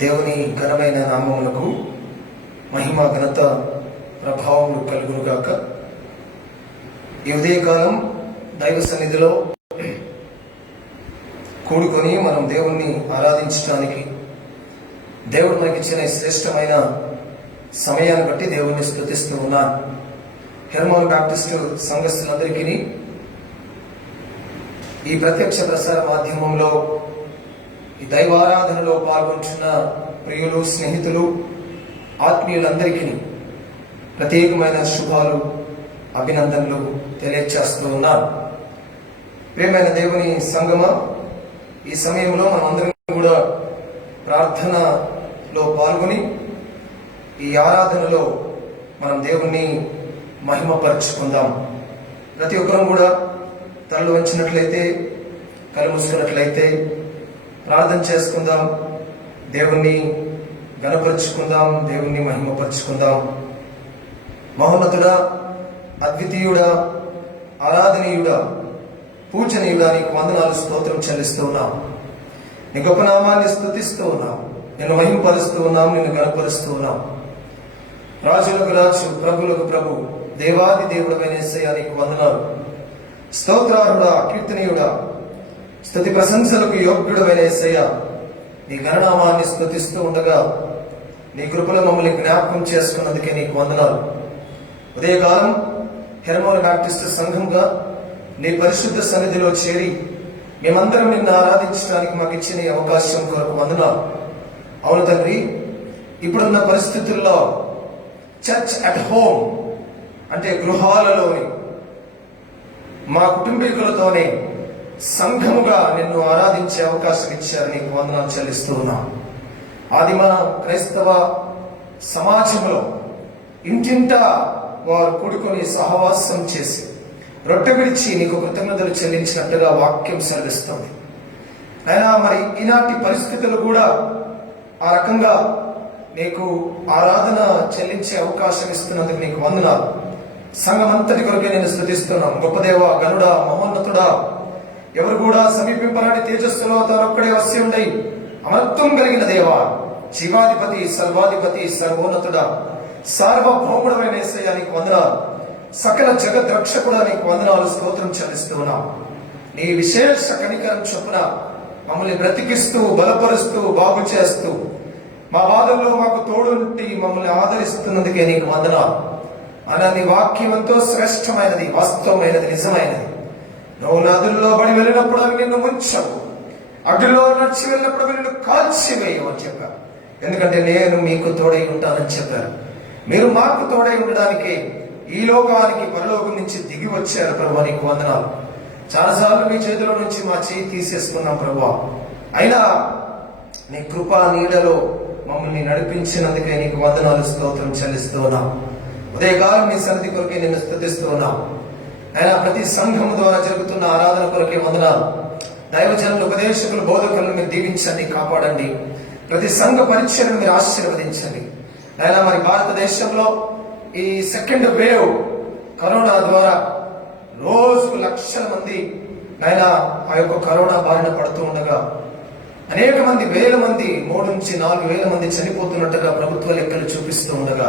దేవుని ఘనమైన నామమునకు మహిమ ఘనత ప్రభావములు కలుగునుగాక. ఈ ఉదయకాలం దైవ సన్నిధిలో కూడుకొని మనం దేవుణ్ణి ఆరాధించడానికి దేవుడు మనకిచ్చిన శ్రేష్టమైన సమయాన్ని బట్టి దేవుణ్ణి స్తుతిస్తూ ఉన్నాను. హెర్మోన్ బ్యాప్టిస్టు సంఘస్థులందరికీ ఈ ప్రత్యక్ష ప్రసార మాధ్యమంలో ఈ దైవారాధనలో పాల్గొంటున్న ప్రియులు, స్నేహితులు, ఆత్మీయులందరికీ ప్రత్యేకమైన శుభాలు, అభినందనలు తెలియచేస్తూ ఉన్నాను. ప్రియమైన దేవుని సంగమ, ఈ సమయంలో మనమందరం కూడా ప్రార్థనలో పాల్గొని ఈ ఆరాధనలో మనం దేవుణ్ణి మహిమపరుచుకుందాం. ప్రతి ఒక్కరం కూడా తలలు వంచినట్లయితే, కళ్ళు మూసుకున్నట్లయితే ప్రార్థన చేసుకుందాం. దేవుణ్ణి గణపరుచుకుందాం, దేవుణ్ణి మహిమపరుచుకుందాం. మహోన్నతుడా, అద్వితీయుడా, ఆరాధనీయుడా, పూజనీయుడా, నీకు వందనాలు, స్తోత్రం చెల్లిస్తూ ఉన్నాం. నీ గొప్ప నామాన్ని స్తుతిస్తూ ఉన్నాం, నిన్ను మహిమపరుస్తూ ఉన్నాం, నిన్ను గణపరుస్తూ ఉన్నాం. రాజులకు రాజు, ప్రభులకు ప్రభు, దేవాది దేవుడైన యేసయ్యా నీకు వందనాలు. స్తోత్రారుడా, కీర్తనీయుడా, స్తుతి ప్రశంసలకు యోగ్యుడైన యేసయ్యా నీ గణనామాన్ని స్తుతిస్తూ ఉండగా నీ కృపలో మమ్మల్ని జ్ఞాపకం చేసుకున్నందుకే నీకు వందనాలు. ఉదయకాలం హెర్మోన్ బ్యాప్టిస్ట్ సంఘంగా నీ పరిశుద్ధ సన్నిధిలో చేరి మేమందరం నిన్ను ఆరాధించడానికి మాకు ఇచ్చిన ఈ అవకాశం కొరకు వందనాలు. అవును తండ్రి, ఇప్పుడున్న పరిస్థితుల్లో చర్చ్ అట్ హోమ్ అంటే గృహాలలోని మా కుటుంబీకులతోనే సంఘముగా నిన్ను ఆరాధించే అవకాశం ఇచ్చారు, నీకు వందనాలు చెల్లిస్తూ ఉన్నాం. ఆదిమ క్రైస్తవ సమాజంలో ఇంటింటా వారు కూడుకొని సహవాసం చేసి రొట్టె విడిచి నీకు కృతజ్ఞతలు చెల్లించినట్టుగా వాక్యం సెలవిస్తుంది. అయినా మరి ఈనాటి పరిస్థితులు కూడా ఆ రకంగా నీకు ఆరాధన చెల్లించే అవకాశం ఇస్తున్నందుకు నీకు వందనాలు. సంఘం అంతటి కొరకే నేను స్తుతిస్తున్నాం. గొప్ప దేవ, గనుడా, మహోన్నతుడా, ఎవరు కూడా సమీపింపరాని తేజస్సులో తానొక్కడే వశ్యుండై అమర్త్వం కలిగిన దేవా, జీవాధిపతి, సర్వాధిపతి, సర్వోన్నతుడా, సార్వభౌముడమైన యేసయ్యా నీకు వందనాలు. సకల జగత్ రక్షకుడా నీకు వందనాలు, స్తోత్రం చెల్లిస్తున్నాం. నీ విశేష కనికరం చొప్పున మమ్మల్ని బ్రతికిస్తూ, బలపరుస్తూ, బాగు చేస్తూ, మా బాధల్లో మాకు తోడుంటి మమ్మల్ని ఆదరిస్తున్నందుకే నీకు వందనాలు. అలా నీ వాక్యం ఎంతో శ్రేష్టమైనది, వాస్తవమైనది, నిజమైనది. నువ్వు నదుల్లో పడి వెళ్ళినప్పుడు అవి నిన్ను ముంచవు, అగ్నిలో నడిచి వెళ్ళినప్పుడు అవి నిన్ను కాల్చివేయవు అని చెప్పారు. ఎందుకంటే నేను మీకు తోడై ఉంటానని చెప్పారు. మీరు మాకు తోడై ఉండడానికి ఈ లోకానికి పరలోకం నుంచి దిగి వచ్చారు ప్రభు, నీకు వందనాలు. చాలాసార్లు మీ చేతిలో నుంచి మా చేయి తీసేసుకున్నాం ప్రభు, అయినా నీ కృపా నీడలో మమ్మల్ని నడిపించినందుకే నీకు వందనాలు, స్తోత్రం చెల్లిస్తూ ఉన్నాం. ఉదయకాలం నీ సన్నిధి కొరకే నిన్ను స్తుతిస్తూ ఉన్నాం. అయినా ప్రతి సంఘం ద్వారా జరుగుతున్న ఆరాధన కొరకే వందనాలు. దైవజనులు, ఉపదేశకులు, బోధకులను మీరు దీవించండి, కాపాడండి. ప్రతి సంఘ పరిచయను మీరు ఆశీర్వదించండి. అయినా మరి భారతదేశంలో ఈ సెకండ్ వేవ్ కరోనా ద్వారా రోజుకు లక్షల మంది అయినా ఆ యొక్క కరోనా బారిన పడుతూ ఉండగా అనేక మంది, వేల మంది, 3 నుంచి 4 వేల మంది చనిపోతున్నట్టుగా ప్రభుత్వ లెక్కలు చూపిస్తూ ఉండగా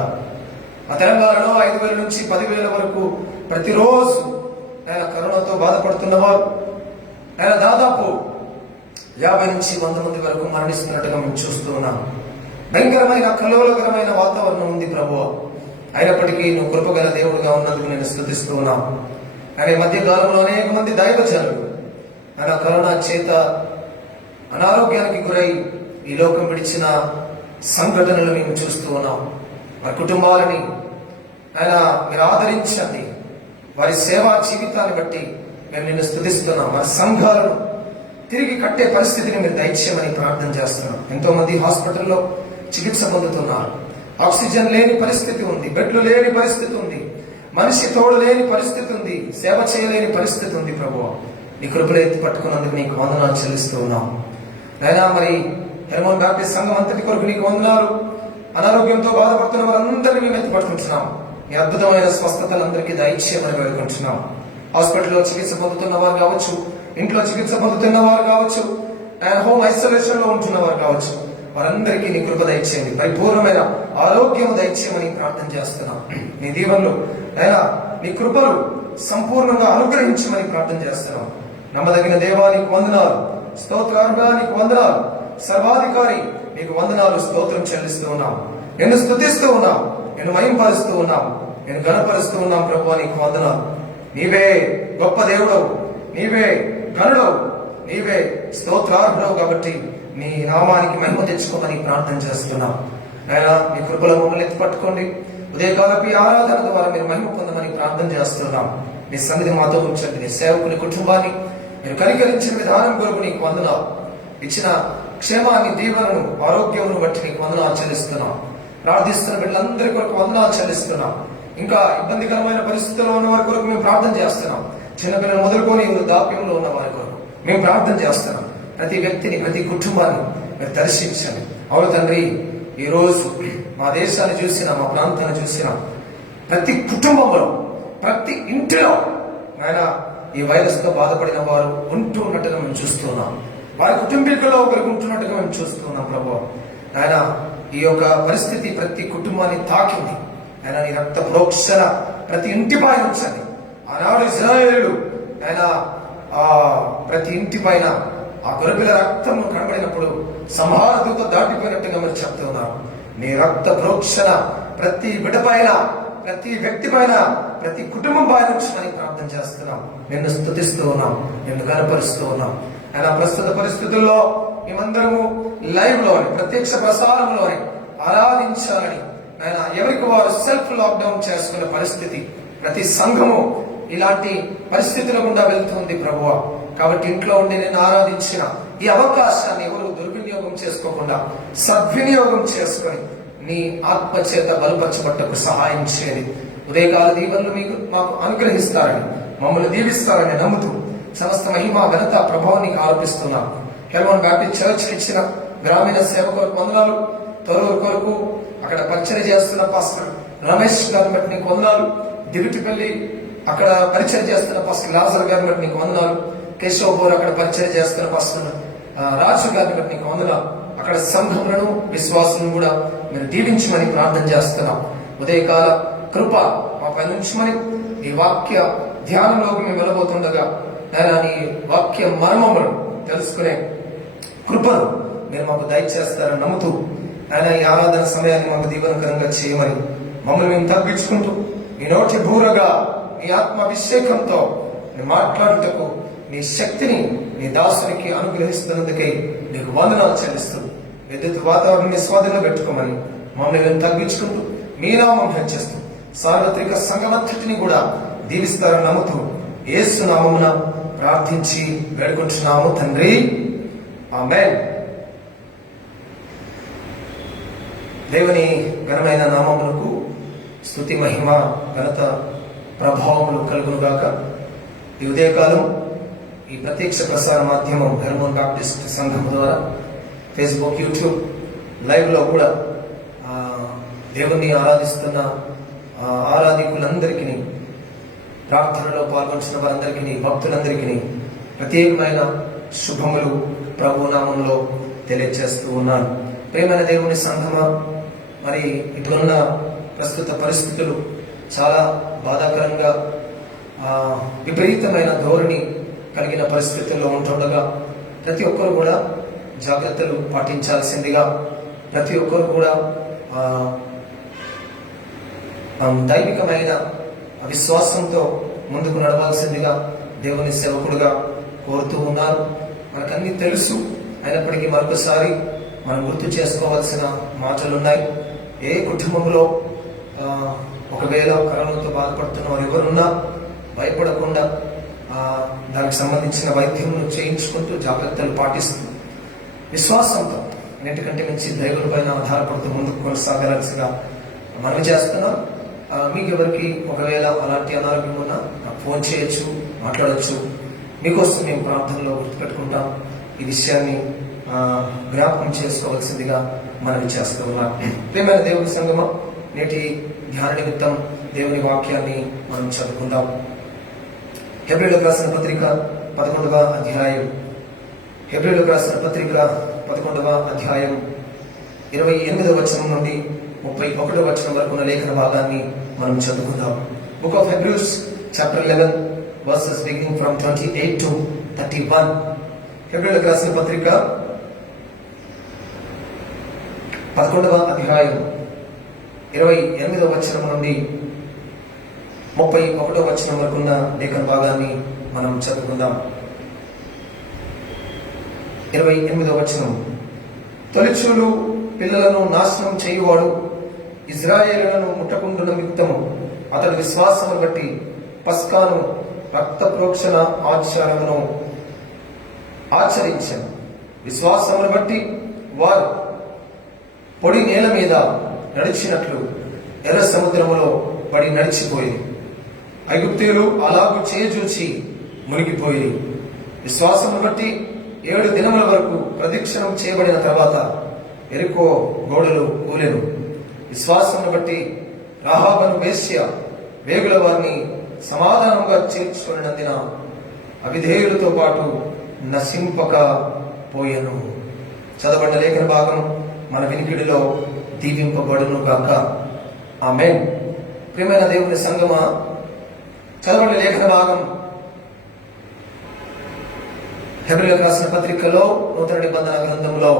ఆ తెలంగాణలో 5,000 నుంచి 10,000 వరకు ప్రతిరోజు ఆయన కరోనాతో బాధపడుతున్నవారు ఆయన దాదాపు 50 నుంచి 100 మంది వరకు మరణిస్తున్నట్టుగా మేము చూస్తూ ఉన్నాం. భయంకరమైన కల్లోలకరమైన వాతావరణం ఉంది ప్రభువా. అయినప్పటికీ నువ్వు కృపగల దేవుడుగా ఉన్నందుకు నేను స్తుతిస్తూ ఉన్నాం. ఆయన మధ్య కాలంలో అనేక మంది దైవజనులు ఆయన కరోనా చేత అనారోగ్యానికి గురై ఈ లోకం విడిచిన సంఘటనలు మేము చూస్తూ ఉన్నాం. వారి కుటుంబాలని ఆయన మీరు ఆదరించండి. వారి సేవా జీవితాన్ని బట్టి మేము నిన్ను స్తుతిస్తున్నాం. వారి సంఘాలను తిరిగి కట్టే పరిస్థితిని మీరు దయచేయమని ప్రార్థన చేస్తున్నాం. ఎంతో మంది హాస్పిటల్లో చికిత్స పొందుతున్నారు. ఆక్సిజన్ లేని పరిస్థితి ఉంది, బెడ్లు లేని పరిస్థితి ఉంది, మనిషి తోడు లేని పరిస్థితి ఉంది, సేవ చేయలేని పరిస్థితి ఉంది. ప్రభువా, నీ కృపలు ఎత్తి పట్టుకున్నందుకు నీకు వందనాలు చెల్లిస్తూ ఉన్నాం. అయినా మరి హెర్మోన్ బ్యాప్టిస్ట్ సంఘం అంతటి కొరకు నీకు వందనాలు. అనారోగ్యంతో బాధపడుతున్న వారందరినీ మేము ఎత్తిపట్టుకుంటున్నాం. మీ అద్భుతమైన స్వస్థతలందరికీ దయచేయమని వేడుకుంటున్నాం. హాస్పిటల్లో చికిత్స పొందుతున్న వారు కావచ్చు, ఇంట్లో చికిత్స పొందుతున్న వారు కావచ్చు, హోమ్ ఐసోలేషన్ లో ఉంటున్న వారు కావచ్చు, వారందరికీ నీ కృప దయచేయండి. పరిపూర్ణమైన ఆరోగ్యం దయచేయమని ప్రార్థన చేస్తున్నాం. నీ దీవెనలు అయినా నీ కృపలు సంపూర్ణంగా అనుగ్రహించమని ప్రార్థన చేస్తున్నాం. నమ్మదగిన దేవా నీకు వందనాలు, స్తోత్రాలుగా నీకు వందనాలు. సర్వాధికారి నీకు వందనాలు, స్తోత్రం చెల్లిస్తూ ఉన్నాం. నిన్ను స్తుతిస్తూ ఉన్నాం, నిన్ను మహింపరుస్తూ ఉన్నాం, నేను గణపరుస్తూ ఉన్నాం. ప్రభువా నీకు వందనాలు. నీవే గొప్ప దేవుడవు, నీవే గనుడవు, నీవే స్తోత్రార్హుడవు. కాబట్టి నీ నామానికి మహిమ తెచ్చుకోమని ప్రార్థన చేస్తున్నాం. ఆయన నీ కృపలో మమ్మల్ని ఎత్తి పట్టుకోండి. ఉదయకాలపు ఆరాధన ద్వారా మీరు మహిమ పొందమని ప్రార్థన చేస్తున్నాం. నీ సన్నిధి మాతో ఉంచండి. నీ సేవకుని కుటుంబాన్ని మీరు కనికరించిన విధానం కొరకు నీకు వందనాలు. ఇచ్చిన క్షేమాన్ని, దీవెనను, ఆరోగ్యమును బట్టి నీకు వందనాలు చెల్లిస్తున్నాం. ప్రార్థిస్తున్న బిడ్డలందరి కొరకు వందనాలు చెల్లిస్తున్నాం. ఇంకా ఇబ్బందికరమైన పరిస్థితుల్లో ఉన్న వారి కొరకు మేము ప్రార్థన చేస్తున్నాం. చిన్నపిల్లలు మొదలుకొని వృద్ధాప్యంలో ఉన్న వారి కొరకు మేము ప్రార్థన చేస్తున్నాం. ప్రతి వ్యక్తిని, ప్రతి కుటుంబాన్ని మీరు దర్శించండి. అవును తండ్రి, ఈ రోజు మా దేశాన్ని చూసినా, మా ప్రాంతాన్ని చూసినా, ప్రతి కుటుంబంలో, ప్రతి ఇంటిలో ఆయన ఈ వైరస్ తో బాధపడిన వారు ఉంటూ ఉన్నట్టుగా మేము చూస్తున్నాం. వారి కుటుంబీకుల్లో ఒకరికి ఉంటున్నట్టుగా మేము చూస్తున్నాం. ప్రభు ఆయన ఈ యొక్క పరిస్థితి ప్రతి కుటుంబాన్ని తాకింది. ఆయన నీ రక్త ప్రోక్షణ ప్రతి ఇంటి పైన ఉంచండి. ఆనాడు ఇశ్రాయేలుడు ఆయన ప్రతి ఇంటి పైన ఆ గొర్రెల రక్తం కనబడినప్పుడు సంహార దూత దాటిపోయినట్టుగా మీరు చెప్తున్నారు. నీ రక్త ప్రోక్షణ ప్రతి బిడ్డ పైన, ప్రతి వ్యక్తి పైన, ప్రతి కుటుంబం పైన ఉంచమని ప్రార్థన చేస్తున్నాం. నిన్ను స్తుతిస్తూ ఉన్నాం, నిన్ను గణపరుస్తూ ఉన్నాం. ఆయన ప్రస్తుత పరిస్థితుల్లో మేమందరము లైవ్ లోని, ప్రత్యక్ష ప్రసారంలోని ఆరాధించాలని ఆయన ఎవరికి వారు సెల్ఫ్ లాక్డౌన్ చేసుకునే పరిస్థితి, ప్రతి సంఘము ఇలాంటి పరిస్థితుల గుండా వెళ్తుంది ప్రభువా. కాబట్టి ఇంట్లో ఉండి నేను ఆరాధించిన ఈ అవకాశాన్ని ఎవరు దుర్వినియోగం చేసుకోకుండా సద్వినియోగం చేసుకొని నీ ఆత్మ చేత బలపరచబట్టకు సహాయం చేయండి. ఉదయకాల దీవెనలు మాకు అనుగ్రహిస్తారని, మమ్మల్ని దీవిస్తారని నమ్ముతూ సమస్త మహిమ, ఘనత, ప్రభావం నీకు ఆరోపిస్తున్నాం. కెల్వన్ బ్యాప్టిస్ట్ చర్చ్ ఇచ్చిన గ్రామీణ సేవ కొరకు వందనాలు. తొరూరు కొరకు అక్కడ పరిచయం చేస్తున్న పాస్టర్ రమేష్ గారిని బట్టి నీకు వందనాలు. దివిటిపల్లి అక్కడ పరిచయం చేస్తున్న పాస్టర్ లాజర్ గారిని బట్టి నీకు వందనాలు. కేశవపూర్ అక్కడ పరిచయం చేస్తున్న పాస్టర్ రాజు గారిని బట్టి నీకు వందనాలు. అక్కడ సంఘములను, విశ్వాసులను కూడా మీరు దీవించమని ప్రార్థన చేస్తున్నాం. ఉదయకాల కృప మా పై నుంచమని, ఈ వాక్య ధ్యానంలోకి మేము వెళ్ళబోతుండగా ఆయన నీ వాక్య మర్మములను తెలుసుకునే కృపను మీరు మాకు దయచేస్తారని నమ్ముతూ ఆయన ఈ ఆరాధన సమయాన్ని మాకు దీవెనకరంగా చేయమని మమ్మల్ని మేము తగ్గించుకుంటూ నీ నోటి బూరగా నీ ఆత్మాభిషేకంతో మాట్లాడుటకు నీ శక్తిని నీ దాసునికి అనుగ్రహిస్తున్నందుకై నీకు వందనాలు చెల్లిస్తూ విద్యుత్ వాతావరణాన్ని స్వాధీనంలో పెట్టుకోమని మమ్మల్ని మేము తగ్గించుకుంటూ మీ నామం హెచ్చిస్తూ సార్వత్రిక సంఘమంతటిని కూడా దీవిస్తారని నమ్ముతూ యేసు నామమున ప్రార్థించి వేడుకుంటున్నాము తండ్రి, ఆమేన్. దేవుని ఘనమైన నామములకు స్తుతి, మహిమ, ఘనత, ప్రభావములు కలుగునుగాక. ఈ ఉదయకాలం ఈ ప్రత్యక్ష ప్రసార మాధ్యమం హెర్మోన్ బాప్టిస్ట్ సంఘం ద్వారా ఫేస్బుక్, యూట్యూబ్ లైవ్ లో కూడా దేవుణ్ణి ఆరాధిస్తున్న ఆరాధికులందరికీ, ప్రార్థనలో పాల్గొంచిన వారందరికీ, భక్తులందరికీ ప్రత్యేకమైన శుభములు ప్రభు నామంలో తెలియజేస్తూ ఉన్నాను. ప్రేమైన దేవుని సంఘమా, మరి ఇటున్న ప్రస్తుత పరిస్థితులు చాలా బాధాకరంగా విపరీతమైన ధోరణి కలిగిన పరిస్థితుల్లో ఉంటుండగా ప్రతి ఒక్కరు కూడా జాగ్రత్తలు పాటించాల్సిందిగా, ప్రతి ఒక్కరు కూడా దైవికమైన విశ్వాసంతో ముందుకు నడవాల్సిందిగా దేవుని సేవకుడుగా కోరుతూ ఉన్నారు. మనకన్నీ తెలుసు, అయినప్పటికీ మరొకసారి మనం గుర్తు చేసుకోవాల్సిన మాటలున్నాయి. ఏ కుటుంబంలో ఒకవేళ కరోనాతో బాధపడుతున్న వారు ఎవరున్నా భయపడకుండా దానికి సంబంధించిన వైద్యం చేయించుకుంటూ జాగ్రత్తలు పాటిస్తూ విశ్వాసంతో అన్నిటికంటే మించి దైవుల పైన ఆధారపడుతూ ముందుకు కొనసాగాల్సిగా మనవి చేస్తున్నాం. మీకు ఎవరికి ఒకవేళ అలాంటి అనారోగ్యం ఉన్నా నాకు ఫోన్ చేయొచ్చు, మాట్లాడచ్చు. మీకోసం మేము ప్రార్థనలో గుర్తుపెట్టుకుంటాం. ఈ విషయాన్ని జ్ఞాపకం చేసుకోవాల్సిందిగా మనవి చేస్తూ ఉన్నాం. ప్రియమైన దేవుని సంగమా, నేటి ధ్యాన నిమిత్తం దేవుని వాక్యాన్ని మనం చదువుకుందాం. హెబ్రీయులకు రాసిన పత్రిక 11వ అధ్యాయం. హెబ్రీయులకు రాసిన పత్రిక 11వ అధ్యాయం 28వ వచనం నుండి 31వ వచనం వరకు ఉన్న లేఖన భాగాన్ని మనం చదువుకుందాం. Book of Hebrews chapter 11 versus beginning from 28 to 31. హెబ్రీయులకు రాసిన పత్రిక 11వ అధ్యాయం 28వ వచనం నుండి 31వ వచనం వరకు ఉన్న లేఖన భాగాన్ని మనం చదువుకుందాం. 28వ వచనం. తొలిచూలు పిల్లలను నాశనం చేయువాడు ఇజ్రాయేలులను ముట్టకుండున నిమిత్తము అతడి విశ్వాసమును బట్టి పస్కాను రక్త ప్రోక్షణ ఆచారమును ఆచరించను. విశ్వాసమును బట్టి వారు పొడి నేల మీద నడిచినట్లు ఎర్ర సముద్రములో పడి నడిచిపోయి ఐగుప్తీయులు అలాగు చేజూచి మునిగిపోయి విశ్వాసమును బట్టి 7 దినముల వరకు ప్రదక్షిణం చేయబడిన తర్వాత ఎరికో గోడలు కూలెను. విశ్వాసమును బట్టి రాహాబను వేశ్య వేగుల వారిని సమాధానంగా చేర్చుకున్నందున అవిధేయులతో పాటు నశింపక పోయెను. చదవబడిన లేఖన భాగం మన వినికిడిలో దీవింపబడును గాక. ఆమేన్. ప్రియమైన దేవుని సంగమా, చదవబడిన లేఖన భాగం హెబ్రీయులకు రాసిన పత్రికలో నూతన నిబంధన గ్రంథంలో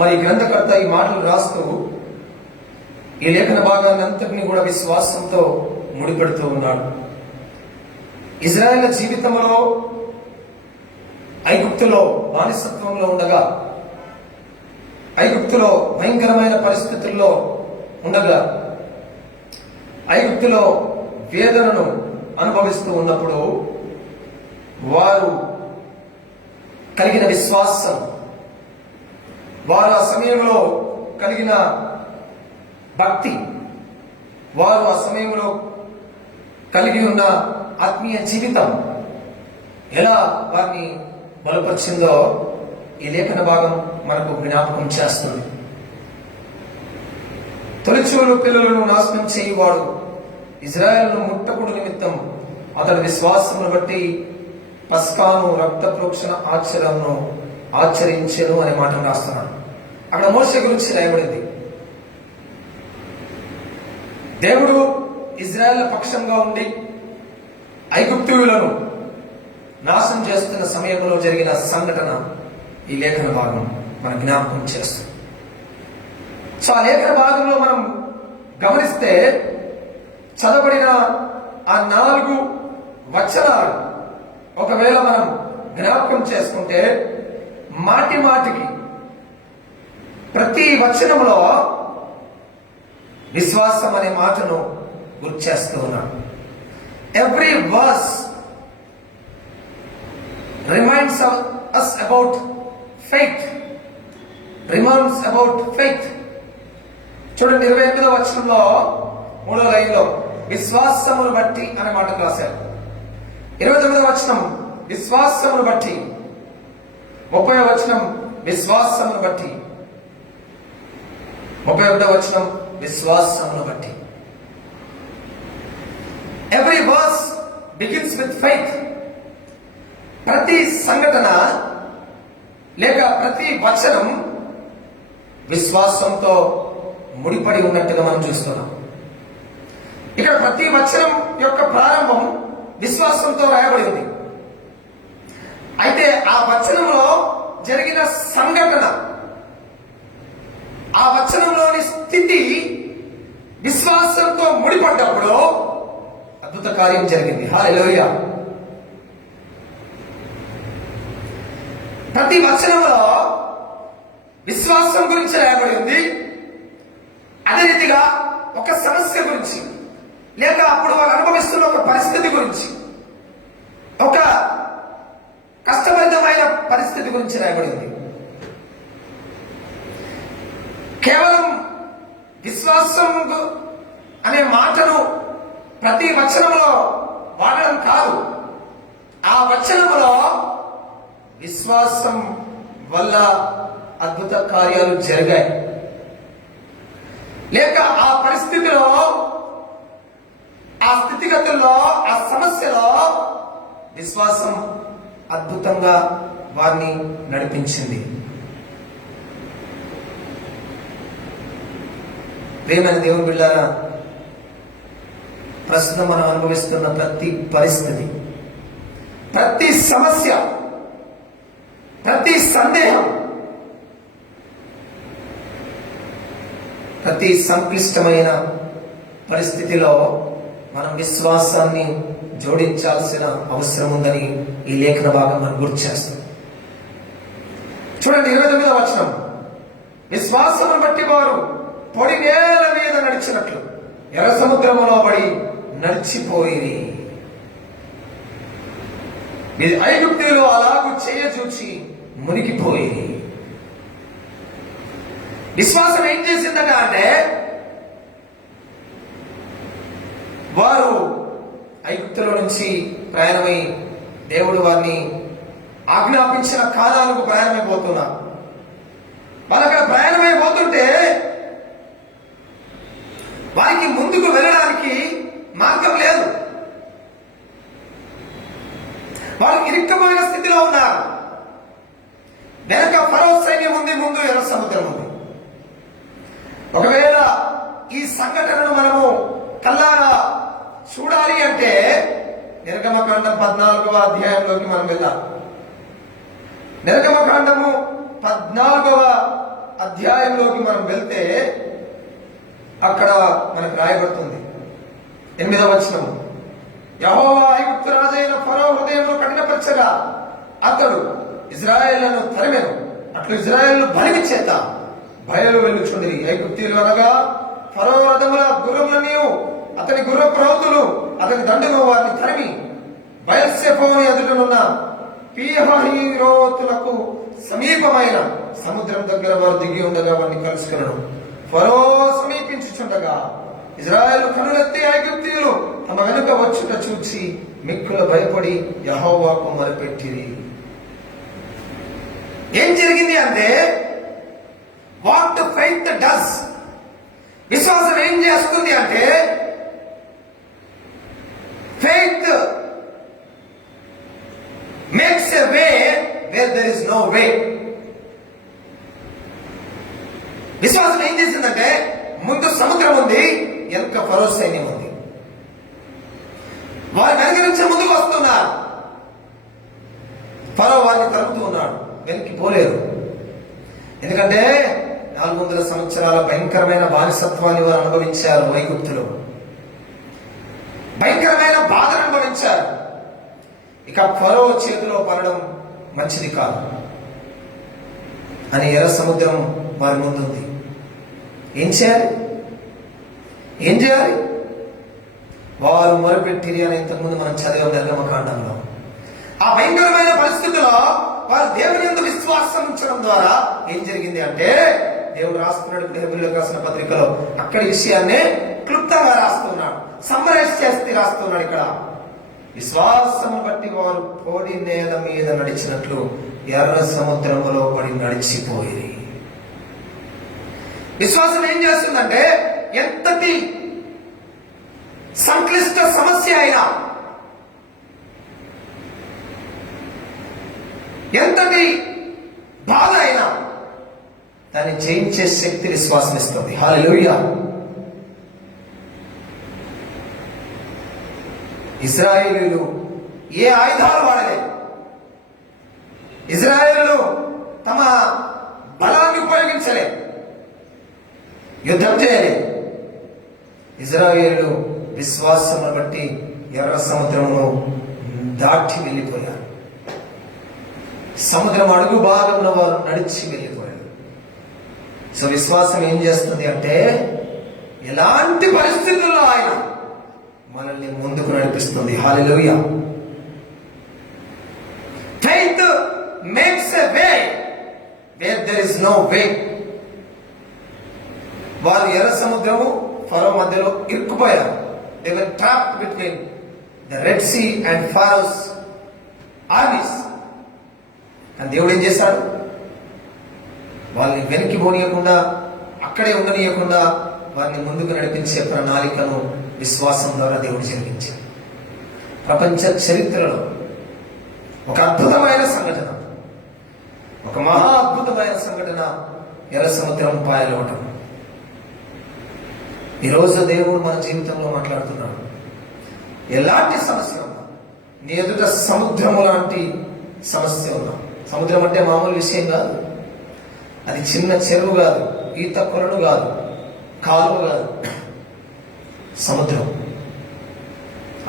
మరి గ్రంథకర్త ఈ మాటలు రాస్తూ ఈ లేఖన భాగాన్ని అంతటినీ కూడా విశ్వాసంతో ముడిపెడుతూ ఉన్నాడు. ఇజ్రాయేల్ జీవితంలో ఐగుప్తులో బానిసత్వంలో ఉండగా, ఐగుప్తులో భయంకరమైన పరిస్థితుల్లో ఉండగా, ఐగుప్తులో వేదనను అనుభవిస్తూ ఉన్నప్పుడు వారు కలిగిన విశ్వాసం, వారు ఆ సమయంలో కలిగిన భక్తి, వారు ఆ సమయంలో కలిగి ఉన్న ఆత్మీయ జీవితం ఎలా వారిని బలపరిచిందో ఈ లేఖన భాగం మనకు జ్ఞాపకం చేస్తుంది. తొలిచూలు పిల్లలను నాశనం చేయువాడు ఇజ్రాయేలును ముట్టకుడు నిమిత్తం అతడి విశ్వాసమును బట్టి పస్కాను రక్త ప్రోక్షణ ఆచరణను ఆచరించెను అనే మాటను రాస్తున్నాడు. అక్కడ మోషే గురించి రాయబడింది. దేవుడు ఇజ్రాయేల్ పక్షంగా ఉండి ఐగుప్తీయులను నాశనం చేస్తున్న సమయంలో జరిగిన సంఘటన ఈ లేఖన భాగం మన జ్ఞాపకం చేస్తుంది. సో ఆ లేఖన భాగంలో మనం గమనిస్తే చదవబడిన ఆ 4 వచనాలు ఒకవేళ మనం జ్ఞాపకం చేసుకుంటే మాటి మాటికి ప్రతి వచనంలో విశ్వాసం అనే మాటను గుర్తు చేస్తూ ఉన్నాడు. Every verse reminds us about faith. Reminds about faith. చూడండి 28వ వచనంలో 3వ లైన్లో విశ్వాసమును బట్టి అనే మాట రాశారు. 29వ వచనం విశ్వాసమును బట్టి, 30వ వచనం విశ్వాసమును బట్టి, 31వ వచనం విశ్వాసమును బట్టి. Every verse begins with faith. ప్రతి సంఘటన లేక ప్రతి వచనం విశ్వాసంతో ముడిపడి ఉన్నట్టుగా మనం చూస్తున్నాం. ఇక్కడ ప్రతి వచనం యొక్క ప్రారంభం విశ్వాసంతో రాయబడింది. అయితే ఆ వచనంలో జరిగిన సంఘటన, ఆ వచనంలోని స్థితి విశ్వాసంతో ముడిపడ్డప్పుడు అద్భుత కార్యం జరిగింది. హల్లెలూయా. ప్రతి వచనంలో విశ్వాసం గురించి రాయబడింది. అదే రీతిగా ఒక సమస్య గురించి లేక అప్పుడు వారు అనుభవిస్తున్న ఒక పరిస్థితి గురించి, ఒక కష్టభరితమైన పరిస్థితి గురించి రాయబడింది. కేవలం విశ్వాసం అనే మాటను ప్రతి వచనంలో వాడడం కాదు, ఆ వచనంలో విశ్వాసం వల్ల అద్భుత కార్యాలు జరిగాయి. లేక ఆ పరిస్థితిలో, ఆ స్థితిగతుల్లో, ఆ సమస్యలో విశ్వాసం అద్భుతంగా వారిని నడిపించింది. ప్రియమైన దేవుని బిడ్డలారా, ప్రస్తుతం మనం అనుభవిస్తున్న ప్రతి పరిస్థితి, ప్రతి సమస్య, ప్రతి సందేహం, ప్రతి సంక్లిష్టమైన పరిస్థితిలో మనం విశ్వాసాన్ని జోడించాల్సిన అవసరం ఉందని ఈ లేఖన భాగం మనం గుర్తు చేస్తాం. చూడండి 29వ వచనం, విశ్వాసమును బట్టి వారు పొడి నేల మీద నడిచినట్లు ఎర్ర సముద్రములో పడి నడిచిపోయి, ఐగుప్తులు అలాగూ చేయచూచి మునిగిపోయి. విశ్వాసం ఏం చేసిందట అంటే, వారు ఐగుప్తుల నుంచి ప్రయాణమై దేవుడు వారిని ఆజ్ఞాపించిన కాలాలకు ప్రయాణమైపోతున్నారు. వాళ్ళు అక్కడ ప్రయాణమైపోతుంటే వారికి ముందుకు వెళ్ళడానికి మార్గం లేదు. వాళ్ళు ఇరుక్కుపోయిన స్థితిలో ఉన్నారు. వెనక ఫరో సైన్యం ఉంది, ముందు ఎర్ర సముద్రం ఉంది. ఒకవేళ ఈ సంఘటనను మనము కల్లారా చూడాలి అంటే నిర్గమకాండం 14వ అధ్యాయంలోకి మనం వెళ్ళాలి. నిర్గమకాండము 14వ అధ్యాయంలోకి మనం వెళ్తే అక్కడ మనకు రాయబడుతుంది 8వ వచనం, యెహోవా ఐగుప్తు రాజైన ఫరో హృదయంలో కఠినపరచగా అతడు ఇశ్రాయేలును తరిమెను. అట్లు ఇశ్రాయేలు బలిమి చేత బయలు వెళ్ళుచుండిరి. ఐగుప్తీయులు అనగా ఫరో రథముల గుర్రములను, అతని గుర్రపు రౌతులు, అతని దండును వారిని తరిమి బయల్సెఫోని ఎదుటనున్న పీహహీరోతులకు సమీపమైన సముద్రం దగ్గర వారు దిగి ఉండగా వారిని కలుసుకునను. ఫరో సమీపించుచుండగా ఇశ్రాయేలు కనులెత్తి ఐగుప్తీయులు తమ వెనుక వచ్చుట చూచి మిక్కులు భయపడి యెహోవాకు మొరపెట్టిరి. ఏం జరిగింది అంటే, వాట్ ఫెయిత్ డస్, విశ్వాసం ఏం చేస్తుంది అంటే, faith makes a way where there is no way. విశ్వాసం ఏం చేసిందంటే, ముందు సముద్రం ఉంది, వెనుక ఫరో సైన్యం ఉంది. వారి వెనక నుంచి ముందుకు వస్తున్నారు. ఫరో వారిని తరుముతూ ఉన్నాడు, వెనక్కి పోలేరు. ఎందుకంటే 400 సంవత్సరాల భయంకరమైన బానిసత్వాన్ని వారు అనుభవించారు. ఐగుప్తులో భయంకరమైన బాధను అనుభవించారు. ఇక ఫరో చేతిలో పడడం మంచిది కాదు అని ఎర్ర సముద్రం వారి ముందుంది. ఏం చేయాలి? వారు మొరపెట్టిరి అని ఇంతకుముందు మనం చదివాం నిర్గమకాండంలో. ఆ భయంకరమైన పరిస్థితుల్లో వారు దేవుని యందు విశ్వాసం ఉంచడం ద్వారా ఏం జరిగింది అంటే, దేవుడు రాస్తున్నాడు హెబ్రీయులకు రాసిన పత్రికలో, అక్కడి విషయాన్ని క్లుప్తంగా రాస్తున్నాడు, సమ్మరైజ్ చేస్తే రాస్తున్నాడు. ఇక్కడ విశ్వాసము బట్టి వారు పొడి నేల మీద నడిచినట్లు ఎర్ర సముద్రములో పడి నడిచిపోయి. విశ్వాసం ఏం చేస్తుందంటే, ఎంతటి సంక్లిష్ట సమస్య అయినా, ఎంతటి బాధ అయినా దాన్ని జయించే శక్తి విశ్వాసం ఇస్తుంది. హల్లెలూయా. ఇశ్రాయేలీయులు ఏ ఆయుధాలు వాడలేదు. ఇశ్రాయేలీయులు తమ బలాన్ని ఉపయోగించలేదు, యుద్ధం చేయలేదు. ఇశ్రాయేలీయులు విశ్వాసమును బట్టి ఎర్ర సముద్రమును దాటి వెళ్ళిపోయారు. సముద్రం అడుగు భాగంలో వారు నడిచి వెళ్ళిపోయారు. సో విశ్వాసం ఏం చేస్తుంది అంటే, ఎలాంటి పరిస్థితుల్లో ఆయన మనల్ని ముందుకు నడిపిస్తుంది. Hallelujah. Faith makes a way where there is no way. వారు ఎర్ర సముద్రము ఫరో మధ్యలో ఇరుక్కుపోయారు. They were trapped between the Red Sea and Pharaoh's armies. and దేవుడు ఏం చేశాడు? వాళ్ళని వెనక్కి పోనీయకుండా, అక్కడే ఉండనీయకుండా వారిని ముందుకు నడిపించే ప్రణాళికను విశ్వాసం ద్వారా దేవుడు జరిగించాడు. ప్రపంచ చరిత్రలో ఒక అద్భుతమైన సంఘటన, ఒక మహా అద్భుతమైన సంఘటన ఎర్ర సముద్రం పాయలవటం. ఈరోజు దేవుడు మన జీవితంలో మాట్లాడుతున్నాడు. ఎలాంటి సమస్య ఉన్నా, నీ ఎదుట సముద్రము లాంటి సమస్య ఉన్నా, సముద్రం అంటే మామూలు విషయం కాదు, అది చిన్న చెరువు కాదు, ఈత కొలను కాదు, కాలువ కాదు, సముద్రం.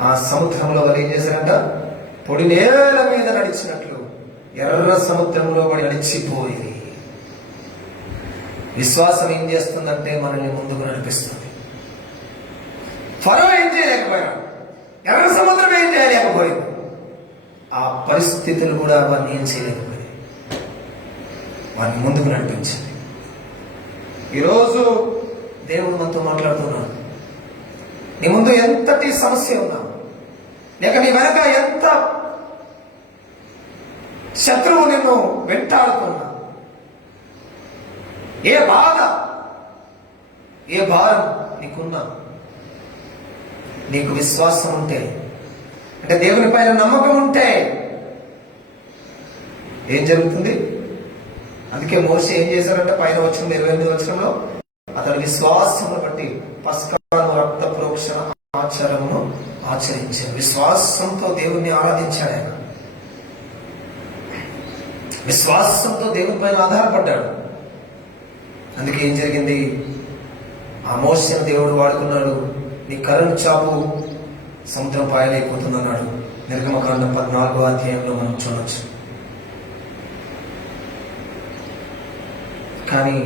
ఆ సముద్రంలో వాళ్ళు ఏం చేశారంట? పొడి నేల మీద నడిచినట్లు ఎర్ర సముద్రంలో పడి నడిచిపోయి. విశ్వాసం ఏం చేస్తుందంటే మనల్ని ముందుకు నడిపిస్తుంది. ఫరో ఏం చేయలేకపోయాడు, ఎర్ర సముద్రం ఏం చేయలేకపోయింది, ఆ పరిస్థితులు కూడా వారిని ఏం చేయలేకపోయింది, వారిని ముందుకు నడిపించింది. ఈరోజు దేవుడు మనతో మాట్లాడుతున్నాడు. నీ ముందు ఎంతటి సమస్య ఉన్నా, లేక నీ వెనక ఎంత శత్రువు నిన్ను వెంటాడుతున్నా, ఏ బాధ, ఏ భారం నీకున్నా, నీకు విశ్వాసం ఉంటే, అంటే దేవుని పైన నమ్మకం ఉంటే ఏం జరుగుతుంది? అందుకే మోషే ఏం చేశారంటే పైన వచ్చిన 28వ వచనంలో, అతని విశ్వాసమును బట్టి పస్కాను రక్త ప్రోక్షణ ఆచారమును ఆచరించాడు. విశ్వాసంతో దేవుణ్ణి ఆరాధించాడు. ఆయన విశ్వాసంతో దేవుని పైన ఆధారపడ్డాడు. అందుకే ఏం జరిగింది? ఆ మోషేను దేవుడు వాడుకున్నాడు. నీ కర్రను చాపు, సముద్రం పాయలైపోతుంది అన్నాడు. నిర్గమకాండం 14వ అధ్యాయంలో మనం చూడవచ్చు. కానీ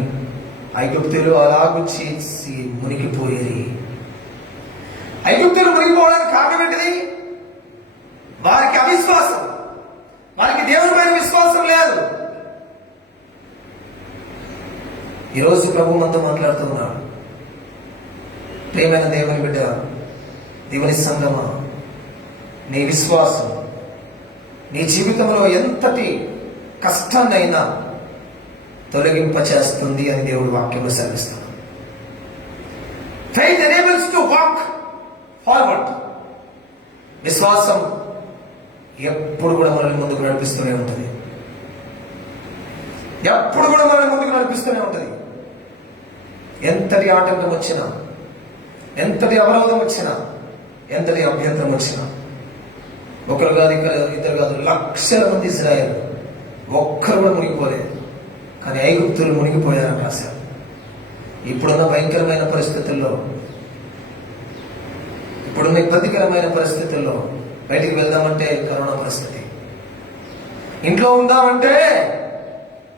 ఐగుప్తులు అలాగూ చేసి మునిగిపోయేది. ఐగుప్తులు మునిగిపోవడానికి కారణం ఏంటిది? వారికి అవిశ్వాసం, వారికి దేవుని పైన విశ్వాసం లేదు. ఈరోజు ప్రభు మనతో మాట్లాడుతున్నాడు. ప్రియమైన దేవుని బిడ్డ, దేవుని సంగమా, నీ విశ్వాసం నీ జీవితంలో ఎంతటి కష్టాన్నైనా తొలగింపచేస్తుంది అని దేవుడు వాక్యంలో సెలవిస్తాడు. Faith enables to walk forward. విశ్వాసం ఎప్పుడు కూడా మనల్ని ముందుకు నడిపిస్తూనే ఉంటుంది. ఎప్పుడు కూడా మనల్ని ముందుకు నడిపిస్తూనే ఉంటుంది. ఎంతటి ఆటంకం వచ్చినా, ఎంతటి అవరోధం వచ్చినా, ఎంతటి అభ్యంతరం వచ్చినా, ఒకరు కాదు, ఇద్దరు కాదు, లక్షల మంది ఇశ్రాయేలు ఒక్కరు కూడా మునిగిపోలేదు. కానీ ఐగుప్తులు మునిగిపోయారని రాశారు. ఇప్పుడున్న భయంకరమైన పరిస్థితుల్లో, ఇప్పుడున్న ఇబ్బందికరమైన పరిస్థితుల్లో బయటికి వెళ్దామంటే కరోనా పరిస్థితి, ఇంట్లో ఉందామంటే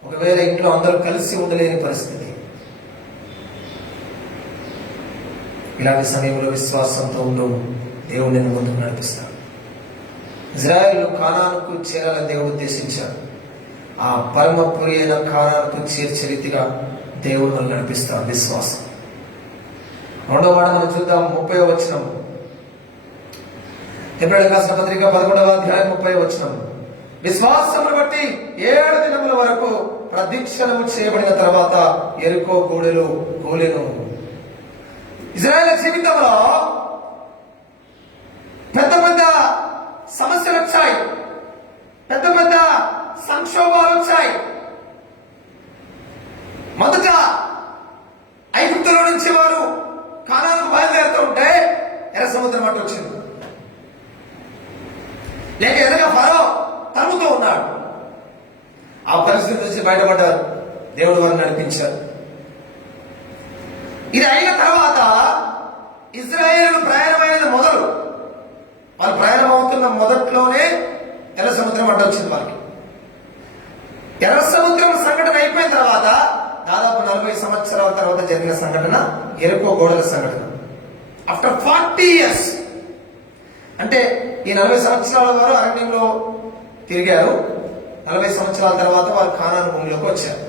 ఒకవేళ ఇంట్లో అందరూ కలిసి ఉండలేని పరిస్థితి. ఇలాంటి సమయంలో విశ్వాసంతో ఉండు, దేవుడు నిన్ను ముందుకు నడిపిస్తాడు. ఇజ్రాయేలు కానానుకు చేరాలని దేవుడు ఉద్దేశించాడు. ఆ పరమపురి అయిన కానానుకు చేర్చే రీతిగా దేవుడు మనల్ని నడిపిస్తాడు. విశ్వాసం. రెండవ మాట మనం చూద్దాం. 30వ వచనం, హెబ్రీయులకు రాసిన పత్రిక 11వ అధ్యాయం 30వ వచనం. విశ్వాసమును బట్టి 7 దినముల వరకు ప్రదక్షిణము చేయబడిన తర్వాత యెరికో గోడలు కూలెను. ఇశ్రాయేలు జీవితంలో పెద్ద పెద్ద సమస్యలు వచ్చాయి, పెద్ద పెద్ద సంక్షోభాలు వచ్చాయి. మొదట ఐగుప్తులో నుంచి వారు కానానుకు బయలుదేరుతూ ఉంటే ఎర్ర సముద్రం అటు వచ్చింది. లేక ఎదురుగా ఫరో తరుముతూ ఉన్నాడు. ఆ పరిస్థితి నుంచి బయటపడ్డారు. దేవుడు వారిని నడిపించారు. ఇది అయిన తర్వాత ఇశ్రాయేలు ప్రయాణమైనది మొదలు, వాళ్ళు ప్రయాణం అవుతున్న మొదట్లోనే ఎర్ర సముద్రం అడ్డు వచ్చింది వారికి. ఎర్ర సముద్రం సంఘటన అయిపోయిన తర్వాత దాదాపు 40 సంవత్సరాల తర్వాత జరిగిన సంఘటన యెరికో గోడల సంఘటన. ఆఫ్టర్ 40 years, అంటే ఈ 40 సంవత్సరాల వారు అరణ్యంలో తిరిగారు. 40 సంవత్సరాల తర్వాత వారు కానాను భూమిలోకి వచ్చారు.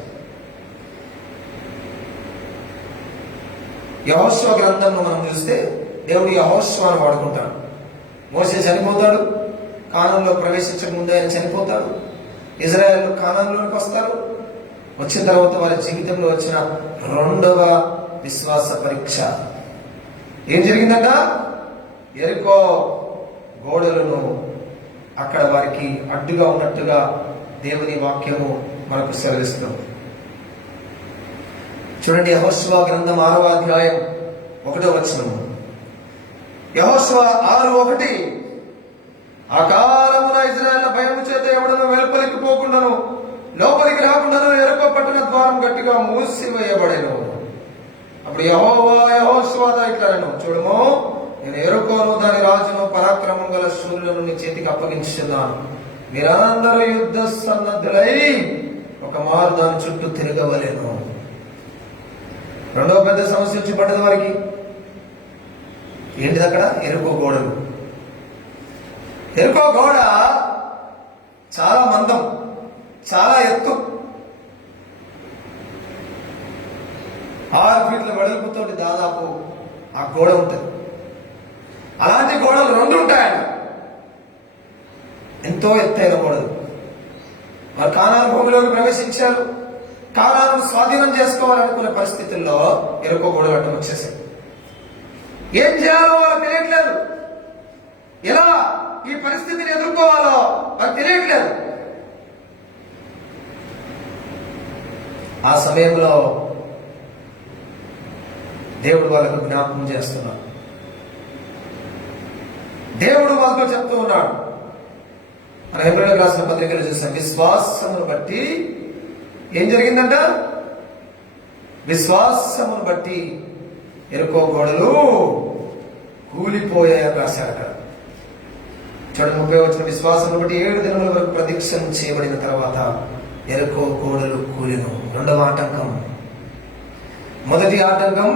యెహోషువ గ్రంథంలో మనం చూస్తే దేవుడు యెహోషువను వాడుకుంటాడు. మోషే చనిపోతాడు, కానానులో ప్రవేశించక ముందు ఆయన చనిపోతాడు. ఇజ్రాయేల్ కానానులోకి వస్తారు. వచ్చిన తర్వాత వారి జీవితంలో వచ్చిన రెండవ విశ్వాస పరీక్ష ఏం జరిగిందంట? యెరికో గోడలను అక్కడ వారికి అడ్డుగా ఉన్నట్టుగా దేవుని వాక్యము మనకు సెలవిస్తుంది. చూడండి, యెహోషువ గ్రంథం 6వ అధ్యాయం 1వ వచనం. యెహోషువ 6:1, ఆ కాలమున ఇశ్రాయేలు భయము చేత ఎవడను వెలుపలికి పోకుండాను లోపలికి రాకుండాను ఎరుకో పట్టణ ద్వారం గట్టిగా మూసివేయబడెను. అప్పుడు యెహోషువతో ఇట్లా చూడము, నేను ఎరుకోను దాని రాజును పరాక్రమం గల శూరులను నీ చేతికి అప్పగించున్నాను. మీరందరూ యుద్ధ సన్నద్ధులై ఒక మారు దాని చుట్టూ తిరగవలేను. 2వ పెద్ద సమస్య వచ్చి పడ్డది వారికి. ఏంటిది అక్కడ? ఎరుకో గోడలు. ఎరుకో గోడ చాలా మందం, చాలా ఎత్తు, 6 ఫీట్ల వెడల్పుతో దాదాపు ఆ గోడ ఉంటుంది. అలాంటి గోడలు 2 ఉంటాయంట, ఎంతో ఎత్తైన గోడలు. వారు కానాను భూమిలోకి ప్రవేశించారు. కానాను స్వాధీనం చేసుకోవాలనుకునే పరిస్థితుల్లో ఎరుకో గోడలు అడ్డం వచ్చేసాయి. ఏం చేయాలో వాళ్ళకి తెలియట్లేదు, ఎలా ఈ పరిస్థితిని ఎదుర్కోవాలో వాళ్ళకి తెలియట్లేదు. ఆ సమయంలో దేవుడు వాళ్ళకు జ్ఞాపకం చేస్తున్నాడు. దేవుడు వాళ్ళతో చెప్తూ ఉన్నాడు. మన హెబ్రీయులకు రాసిన పత్రికలో చూసాం, విశ్వాసమును బట్టి ఏం జరిగిందంట? విశ్వాసమును బట్టి ఎరుకో గోడలు కూలిపోయాయని రాశారట. చూడండి 30వ వచనం, విశ్వాసమును బట్టి 7 దినముల వరకు ప్రదక్షిణం చేయబడిన తర్వాత ఎరుకో గోడలు కూలిను. 2వ ఆటంకం. మొదటి ఆటంకం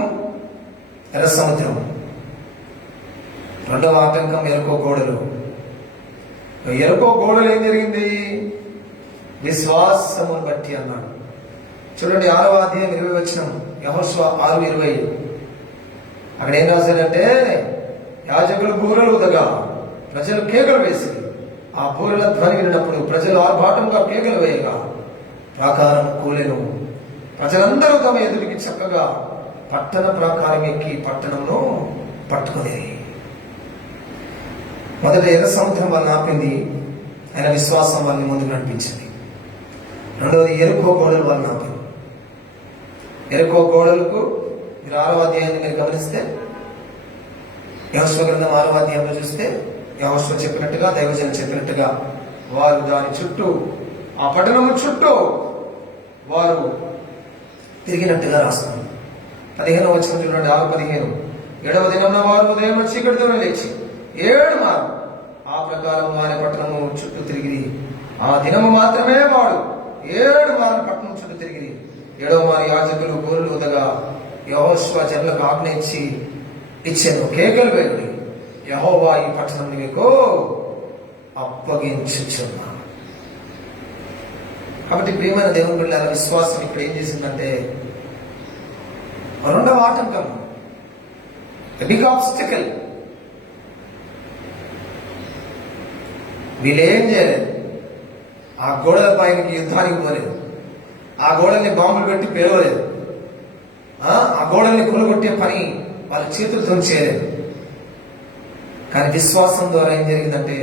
ఎర్ర సముద్రం, 2వ ఆటంకం ఎరుకో గోడలు. ఎరుకో గోడలు ఏం జరిగింది? విశ్వాసమును బట్టి అన్నాడు. చూడండి 6వ అధ్యాయం 20వ వచనం, యెహోషువ 6:20. అక్కడ ఏం రాశారంటే, యాజకులు బూరలు ఊదగా ప్రజలు కేకలు వేసి ఆ బూరల ధ్వని విన్నప్పుడు ప్రజలు ఆర్భాటంగా కేకలు వేయగా ప్రాకారం కూలెను. ప్రజలందరూ తమ ఎదుటికి చక్కగా పట్టణ ప్రాకారం ఎక్కి పట్టణంలో పట్టుకునేది. మొదట ఎర్ర సముద్రం వాళ్ళని ఆపింది, ఆయన విశ్వాసం వాళ్ళని ముందుకు నడిపించింది. 2వది ఎరుకో గోడలు వాళ్ళని ఆపింది. ఎరుకో గోడలకు మీరు 6వ అధ్యాయాన్ని మీరు గమనిస్తే, యెహోషువ గ్రంథం 6వ అధ్యాయంలో చూస్తే, యెహోషువ చెప్పినట్టుగా, దైవజనం చెప్పినట్టుగా వారు దాని చుట్టూ, ఆ పట్టణము చుట్టూ వారు తిరిగినట్టుగా రాస్తున్నారు. 15వ వచనం చూడండి, 6:15. 7వ దినమున వారు ఉదయం చీకటితోనే లేచి 7 మార్లు ఆ ప్రకారం వారి పట్టణము చుట్టూ తిరిగి, ఆ దినము మాత్రమే వాడు 7 మార్లు పట్టణం చుట్టూ తిరిగి 7వ మారు యాజకులు బూరలు ఊదగా యెహోషువ జనులకు ఆజ్ఞ ఇచ్చాను, కేకలు వేయుడి, యెహోవా ఈ పట్టణం మీకు అప్పగించుచున్నాను. కాబట్టి ప్రియమైన దేవుని బిడ్డలారా, విశ్వాసం ఇక్కడ ఏం చేసిందంటే, 2వ ఆటంకం, బిగ్ ఆబ్స్టికల్. వీళ్ళేం చేయలేదు, ఆ గోడల పైనకి యుద్ధానికి పోలేదు, ఆ గోడల్ని బాంబులు పెట్టి పేలవలేదు, ఆ గోడల్ని కూలగొట్టే పని వాళ్ళ చేతులతో చేయలేదు. కానీ విశ్వాసం ద్వారా ఏం జరిగిందంటే,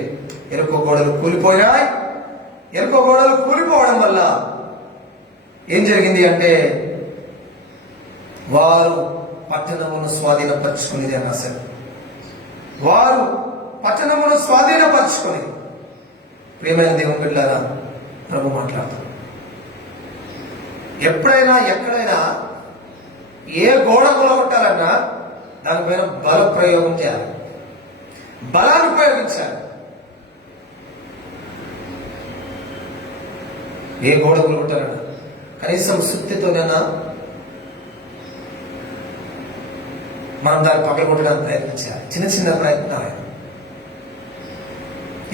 ఎరుకో గోడలు కూలిపోయాయి. ఎరుకో గోడలు కూలిపోవడం వల్ల ఏం జరిగింది అంటే, వారు పట్టణమును స్వాధీనపరచుకునేది అని రాశారు. వారు పట్టణమును స్వాధీనపరచుకునేది. ప్రియమైన దేవుని బిడ్డలారా, ప్రభు మాట్లాడుతారు, ఎప్పుడైనా ఎక్కడైనా ఏ గోడ కూలగొట్టాలన్నా దానిపైన బల ప్రయోగం చేయాలి, బలాన్ని ఉపయోగించాలి. ఏ గోడ కూలగొట్టాలన్నా కనీసం సుత్తితోనైనా మనం దాన్ని పగలగొట్టడానికి ప్రయత్నించాలి. చిన్న చిన్న ప్రయత్నాలు.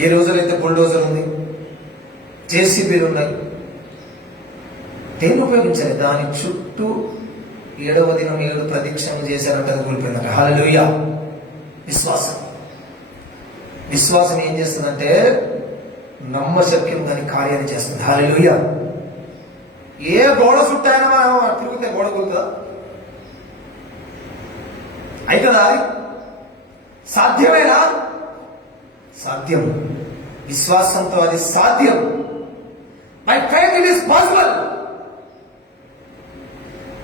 ఈ రోజులైతే బుల్డోజర్ ఉంది, జేసీబీలు ఉన్నాయి. దేన్ని ఉపయోగించాలి? దాని చుట్టూ 7వ దినం 7 ప్రదక్షిణలు చేశారంటే అది కూలిపోయిందంట. హల్లెలూయా. విశ్వాసం. విశ్వాసం ఏం చేస్తుందంటే, నమ్మశక్యం దాని కార్యాన్ని చేస్తుంది. హల్లెలూయా. ఏ గోడ చుట్టైనా మనం తిరిగితే గోడ కూలుతుందా? అవుతుందా? సాధ్యమేనా? సాధ్యం. విశ్వాసంతో అది సాధ్యం. By faith it is possible.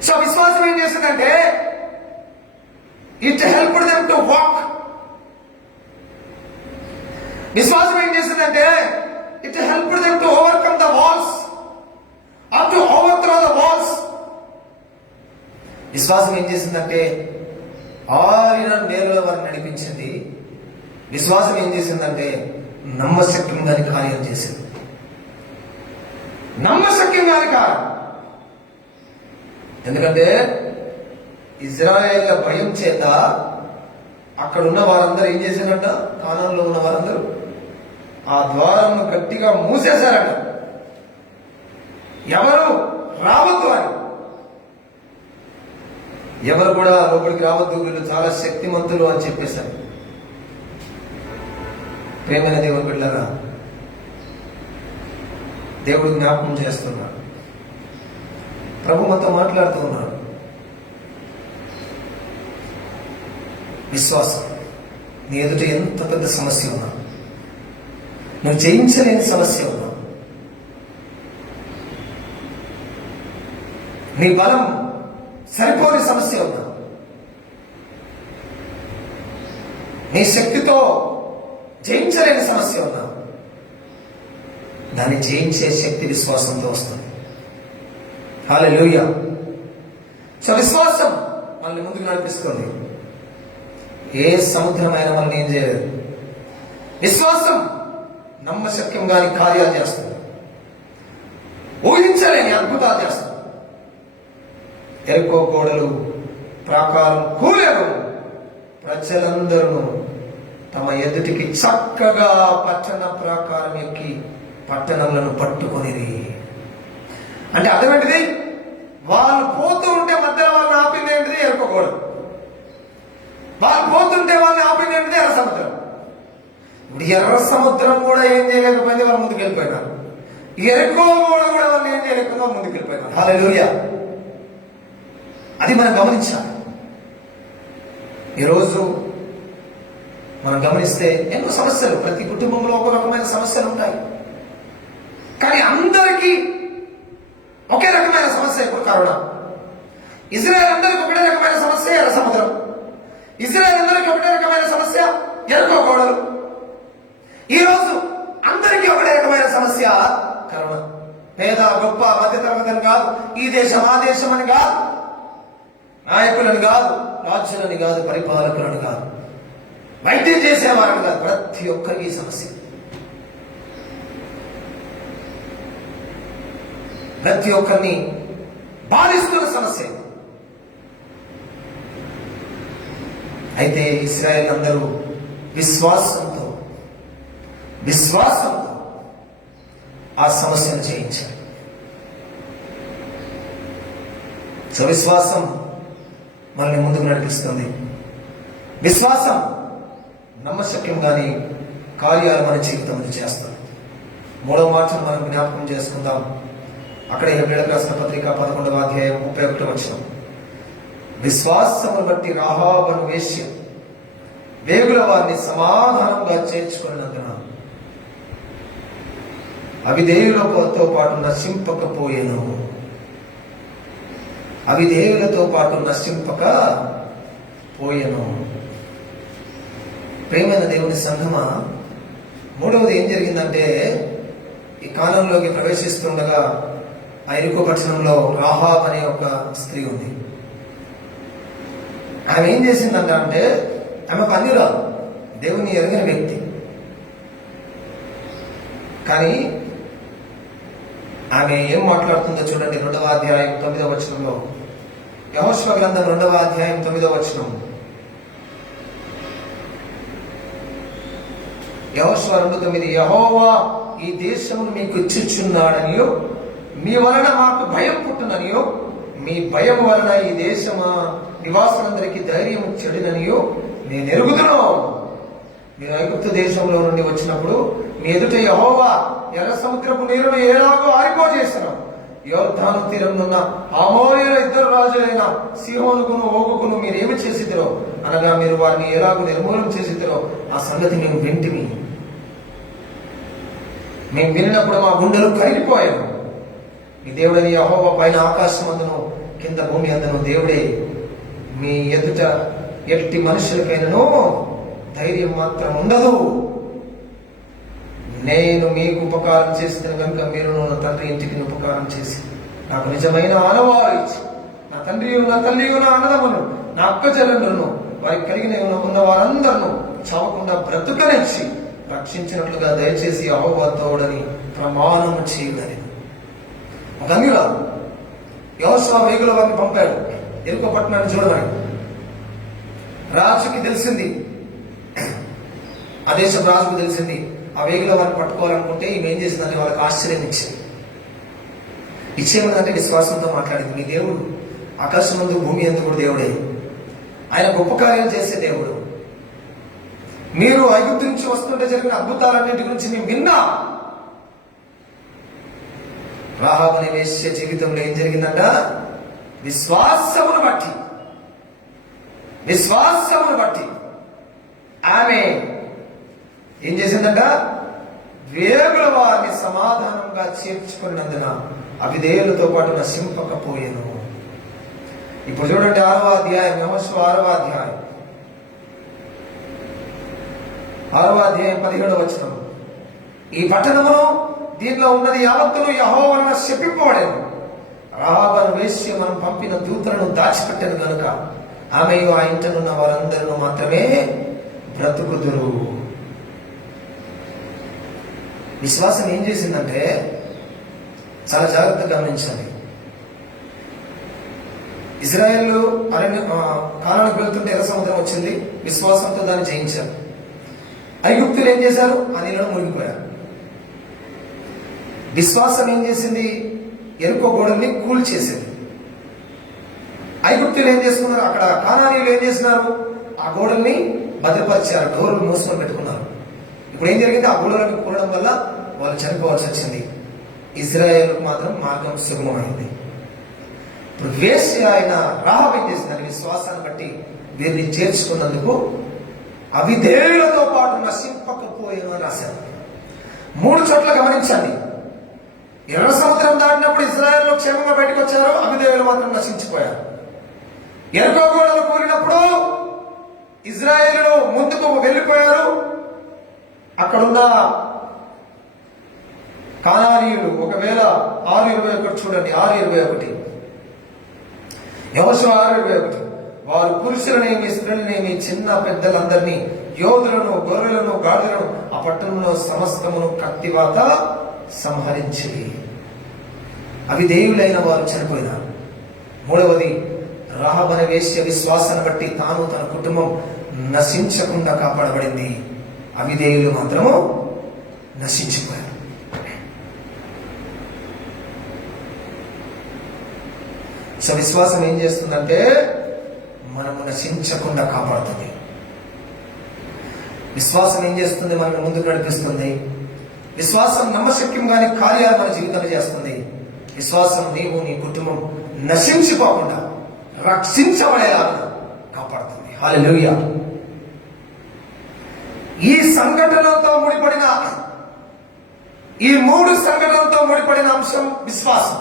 So విశ్వాసం ఏం చేస్తుందంటే, it helped them to walk. విశ్వాసం ఏం చేసిందంటే it helped them to overcome the walls or to overthrow the walls. విశ్వాసం ఏం చేసిందంటే ఆరిన నేలలో వారిని నడిపించింది. విశ్వాసం ఏం చేసిందంటే నమ్మశక్యంగా కార్యం చేసింది. నమ్మశక్యంగా కార్యం. ఎందుకంటే ఇజ్రాయేళ్ల భయం చేత అక్కడ ఉన్న వారందరూ ఏం చేశారంట, కానాన్లో ఉన్న వారందరూ ఆ ద్వారాలను గట్టిగా మూసేశారట. ఎవరు రావద్దు అని, ఎవరు కూడా లోపలికి రావద్దు, వీళ్ళు చాలా శక్తిమంతులు అని చెప్పేశారు. ప్రేమైన దేవుని బిడ్డలారా, దేవుడు జ్ఞాపకం చేస్తున్నాడు, ప్రభు మనతో మాట్లాడుతూ ఉన్నాడు. విశ్వాసం. నీ ఎదుట ఎంత పెద్ద సమస్య ఉన్నా, నువ్వు జయించలేని సమస్య ఉన్నా, నీ బలం సరిపోని సమస్య ఉన్నా, నీ శక్తితో జయించలేని సమస్య ఉన్నా, దాన్ని జయించే శక్తి విశ్వాసంతో వస్తుంది. హల్లెలూయా. సో విశ్వాసం మనల్ని ముందుకు నడిపిస్తుంది. ఏ సముద్రమైన మనల్ని ఏం చేయలేదు. విశ్వాసం నమ్మశక్యంగా కార్యాలు చేస్తుంది, ఊహించలేని అద్భుతాలు చేస్తుంది. ఎరుకో గోడలు ప్రాకారం కూలేరు, ప్రజలందరూ తమ ఎదుటికి చక్కగా పట్టణ ప్రాకారం ఎక్కి పట్టణములను పట్టుకొనిరి. అంటే అర్థమేంటిది? వాళ్ళు పోతూ ఉంటే మధ్యలో వాళ్ళని ఆపింది ఏంటిది? ఎరుకో గోడ. వాళ్ళు పోతుంటే వాళ్ళని ఆపింది ఏంటిది? ఎర్ర సముద్రం. ఇప్పుడు ఎర్ర సముద్రం కూడా ఏం చేయలేకపోయింది, వాళ్ళు ముందుకు వెళ్ళిపోయినారు. ఎరుకో గోడ కూడా వాళ్ళు ఏం చేయలేకుండా ముందుకు వెళ్ళిపోయినారు. హల్లెలూయా. అది మనం గమనించాలి. ఈరోజు మనం గమనిస్తే ఎన్నో సమస్యలు, ప్రతి కుటుంబంలో ఒక రకమైన సమస్యలు ఉంటాయి. కానీ అందరికీ ఒకే రకమైన సమస్య ఇప్పుడు కరోనా. ఇజ్రాయెల్ అందరికి ఒకటే రకమైన సమస్య ఎర్ర సముద్రం. ఇజ్రాయెల్ అందరికి ఒకటే రకమైన సమస్య ఎరుకో గోడలు. ఈరోజు అందరికీ ఒకటే రకమైన సమస్య కరోనా. పేద గొప్ప మధ్య తరగతి అని కాదు, ఈ దేశం ఆ దేశం అని కాదు, నాయకులను కాదు, రాజ్యులని కాదు, పరిపాలకులను కాదు, వైద్యం చేసేవారని కాదు, ప్రతి ఒక్కరికి సమస్య. ప్రతి ఒక్కరిని బాధిస్తున్న సమస్య. అయితే ఇశ్రాయేల్ అందరూ విశ్వాసంతో ఆ సమస్యను జయించారు. సో విశ్వాసం మనల్ని ముందుకు నడిపిస్తుంది. విశ్వాసం నమ్మశక్యంగాని కార్యాలు మన జీవితంలో చేస్తుంది. మూడవ మాటను మనం జ్ఞాపకం చేసుకుందాం. అక్కడే హెబ్రీయులకు రాసిన పత్రిక 11వ అధ్యాయం 31వ వచనం. విశ్వాసమును బట్టి రాహాబను వేశ్య వేగుల వారిని సమాధానంగా చేర్చుకున్నందున అవిధేయులతో పాటు నశింపకపోయేను. అవిధేయులతో పాటు నశింపకపోయేను. ప్రేమైన దేవుని సంఘమా, మూడవది ఏం జరిగిందంటే, ఈ కాలంలోకి ప్రవేశిస్తుండగా ఆ యెరికో పట్టణంలో రాహాబ్ అనే ఒక స్త్రీ ఉంది. ఆమె ఏం చేసిందంట అంటే, ఆమె ఒక అన్యురాలు, దేవుని ఎరిగిన వ్యక్తి. కానీ ఆమె ఏం మాట్లాడుతుందో చూడండి. 2వ అధ్యాయం 9వ వచనంలో, యెహోషువ గ్రంథం 2వ అధ్యాయం 9వ వచనం. యెహోషువ 2:9, యెహోవా ఈ దేశమును మీకు ఇచ్చుచున్నాడనియో, మీ వలన మాకు భయం పుట్టుననియో, మీ భయం వలన ఈ దేశమా నివాసులందరికీ ధైర్యం చెడిననియో నేను ఎరుగుదును. మీరు ఐగుప్తు దేశంలో నుండి వచ్చినప్పుడు మీ ఎదుట యెహోవా ఎర్ర సముద్రపు నీరును ఎలాగో ఆరిపోజేశాను. యోర్దాను తీరంలో అమోరీయుల 2 రాజులైన సీహోనుకును ఓగుకును మీరేమి చేసిద్రో, అనగా మీరు వారిని ఎలాగో నిర్మూలన చేసిద్రో ఆ సంగతి మేము వింటిమి. మేము విన్నప్పుడు మా గుండెలు కరిగిపోయాను. మీ దేవుడని యెహోవా పైన ఆకాశం అందును కింద భూమి అందును దేవుడే మీ ఎదుట ఎట్టి మనుషులకైనను ధైర్యం మాత్రం ఉండదు. నేను మీకు ఉపకారం చేసిన కనుక మీరు నా తండ్రి ఇంటికి ఉపకారం చేసి నాకు నిజమైన ఆనవాళ్ళు ఇచ్చి నా తండ్రియు నా తల్లియు నా అన్నదమ్మును నా అక్క చెల్లెలను వారికి కలిగిన ఉన్న వారందరూ చావకుండా బ్రతుకనిచ్చి రక్షించినట్లుగా దయచేసి యెహోవా తోడని ప్రమాణం చేయదని. ఒక అన్యురాలు యెహోషువ వేగుల వారిని పంపాడు ఎరుకో పట్టణాన్ని చూడమని. రాజుకి తెలిసింది, ఆ దేశం రాజుకు తెలిసింది ఆ వేగుల వారిని పట్టుకోవాలనుకుంటే ఈమె ఏం చేసిందంటే వాళ్ళకి ఆశ్చర్యం ఇచ్చింది. ఇచ్చేమనంటే విశ్వాసంతో మాట్లాడింది. మీ దేవుడు ఆకాశం ముందు భూమి ఎందుకు కూడా దేవుడే, ఆయన గొప్ప కార్యాలు చేసే దేవుడు. మీరు ఐగుప్తు నుంచి వస్తుంటే జరిగిన అద్భుతాలన్నింటి గురించి మేము విన్నా. రాహాబు అనే వేశ్య జీవితంలో ఏం జరిగిందంట? విశ్వాసమును బట్టి ఆమె ఏం చేసిందంట? వేగుల వారిని సమాధానంగా చేర్చుకున్నందున అవిధేయులతో పాటు నశింపకపోయాను. ఇప్పుడు చూడండి 6వ అధ్యాయం, యెహోషువ 6వ అధ్యాయం 17వ వచనం. ఈ పట్టణమును దీనిలో ఉన్నది యావత్తును యెహోవా వలన శపింపబడెను. రాహాబు అను వేశ్య మనం పంపిన దూతలను దాచిపెట్టెను గనుక ఆమెయు ఆ ఇంటనున్న వారందరూ మాత్రమే బ్రతుకుదురు. విశ్వాసం ఏం చేసిందంటే, చాలా జాగ్రత్తగా గమనించండి. ఇజ్రాయేల్ కానానికి వెళ్తుంటే ఎర్ర సముద్రం వచ్చింది, విశ్వాసంతో దాన్ని జయించారు. ఐగుప్తులు ఏం చేశారు? ఆ నీళ్ళలో మునిగిపోయారు. విశ్వాసం ఏం చేసింది? ఎరుకో గోడల్ని కూల్చేసింది. ఐగుప్తులు ఏం చేసుకున్నారు? అక్కడ కానానీయులు ఏం చేసినారు? ఆ గోడల్ని భద్రపరిచారు, డోర్లు మూసుకొని పెట్టుకున్నారు. ఇప్పుడు ఏం జరిగింది? ఆ గోడలను కూలడం వల్ల వాళ్ళు చనిపోవాల్సి వచ్చింది. ఇజ్రాయేల్కు మాత్రం మార్గం సుగమమైంది. ఇప్పుడు వేశ్య అయిన రాహాబు ఏం చేసిందని విశ్వాసాన్ని బట్టి వీరిని చేర్చుకున్నందుకు అవిధేయులతో పాటు నశింపకపోయేను అని రాశారు. 3 చోట్ల గమనించండి. ఎర్ర సముద్రం దాటినప్పుడు ఇజ్రాయేల్ క్షేమంగా బయటకు వచ్చారు, అవిధేయులు మాత్రం నశించిపోయారు. ఎరుకో గోడలు కూలినప్పుడు ఇజ్రాయేలు ముందుకు వెళ్ళిపోయారు. అక్కడున్న కానానీయులు ఒకవేళ 6:21 చూడండి, 6:21 యెహోషువ 6:21 వారు పురుషులనేమి స్త్రీలనేమి చిన్న పెద్దలందరినీ యోధులను గొర్రెలను గాడిదలను ఆ పట్టణంలో సమస్తమును కత్తివాత సంహరించి అవిధేయులైన వారు చనిపోయినారు. 3వది రాహాబు అనే వేశ్య విశ్వాసాన్ని బట్టి తాను తన కుటుంబం నశించకుండా కాపాడబడింది. అవిధేయులు మాత్రము నశించిపోయారు. సో విశ్వాసం ఏం చేస్తుందంటే మనము నశించకుండా కాపాడుతుంది. విశ్వాసం ఏం చేస్తుంది? మనల్ని ముందుకు నడిపిస్తుంది. విశ్వాసం నమ్మశక్యంగానే కార్యాలు మన జీవితంలో చేస్తుంది. విశ్వాసం నీవు నీ కుటుంబం నశించిపోకుండా రక్షించబడేలాగా కాపాడుతుంది. హల్లెలూయా. ఈ సంఘటనలతో ముడిపడిన ఈ 3 సంఘటనలతో ముడిపడిన అంశం విశ్వాసం.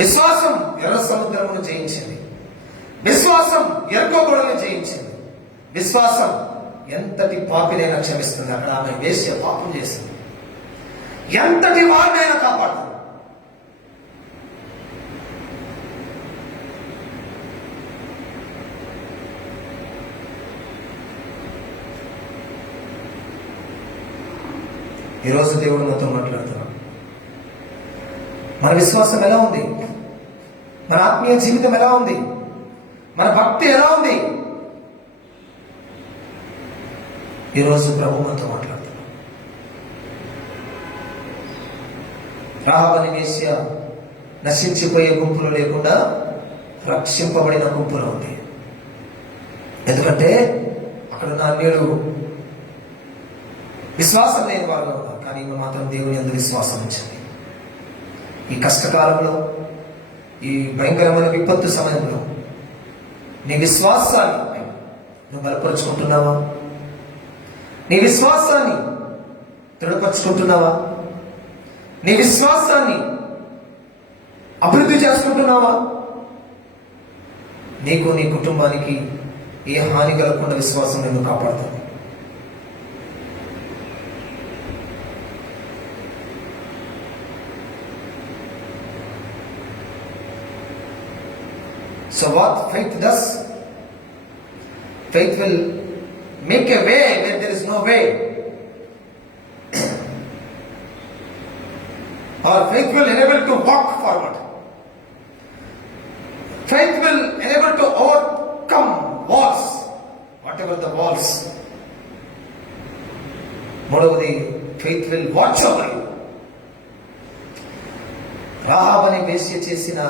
విశ్వాసం ఎర్ర సముద్రమును జయించింది. విశ్వాసం ఎరుకో గోడను జయించింది. విశ్వాసం ఎంతటి పాపినైనా క్షమిస్తుంది. అక్కడ ఆమె వేశ్య పాపం చేసింది, ఎంతటి వారినైనా కాపాడుతుంది. ఈరోజు దేవుడు నాతో మాట్లాడుతున్నాడు. మన విశ్వాసం ఎలా ఉంది? మన ఆత్మీయ జీవితం ఎలా ఉంది? మన భక్తి ఎలా ఉంది? ఈరోజు ప్రభు మనతో మాట్లాడుతున్నాడు. రాహాబు అనే వేశ్య నశించిపోయే గుంపులో లేకుండా రక్షింపబడిన గుంపులో ఉంది. ఎందుకంటే అక్కడున్న అన్యులు విశ్వాసం లేని వారుగా ఉన్నారు, కానీ ఈమె మాత్రం దేవుని యందు విశ్వాసం ఉంచింది. ఈ కష్టకాలంలో, ఈ భయంకరమైన విపత్తు సమయంలో నీ విశ్వాసాన్ని నువ్వు బలపరుచుకుంటున్నావా? నీ విశ్వాసాన్ని దృఢపరుచుకుంటున్నావా? నీ విశ్వాసాన్ని అభివృద్ధి చేసుకుంటున్నావా? నీకు నీ కుటుంబానికి ఏ హాని కలగకుండా విశ్వాసం నిన్ను కాపాడుతుంది. So what faith does? Faith will make a way where there is no way. Or faith will enable to walk forward. Faith will enable to overcome walls, whatever the walls. మూడవది, faith will watch over you. రాహాబని వేశ్య చేసిన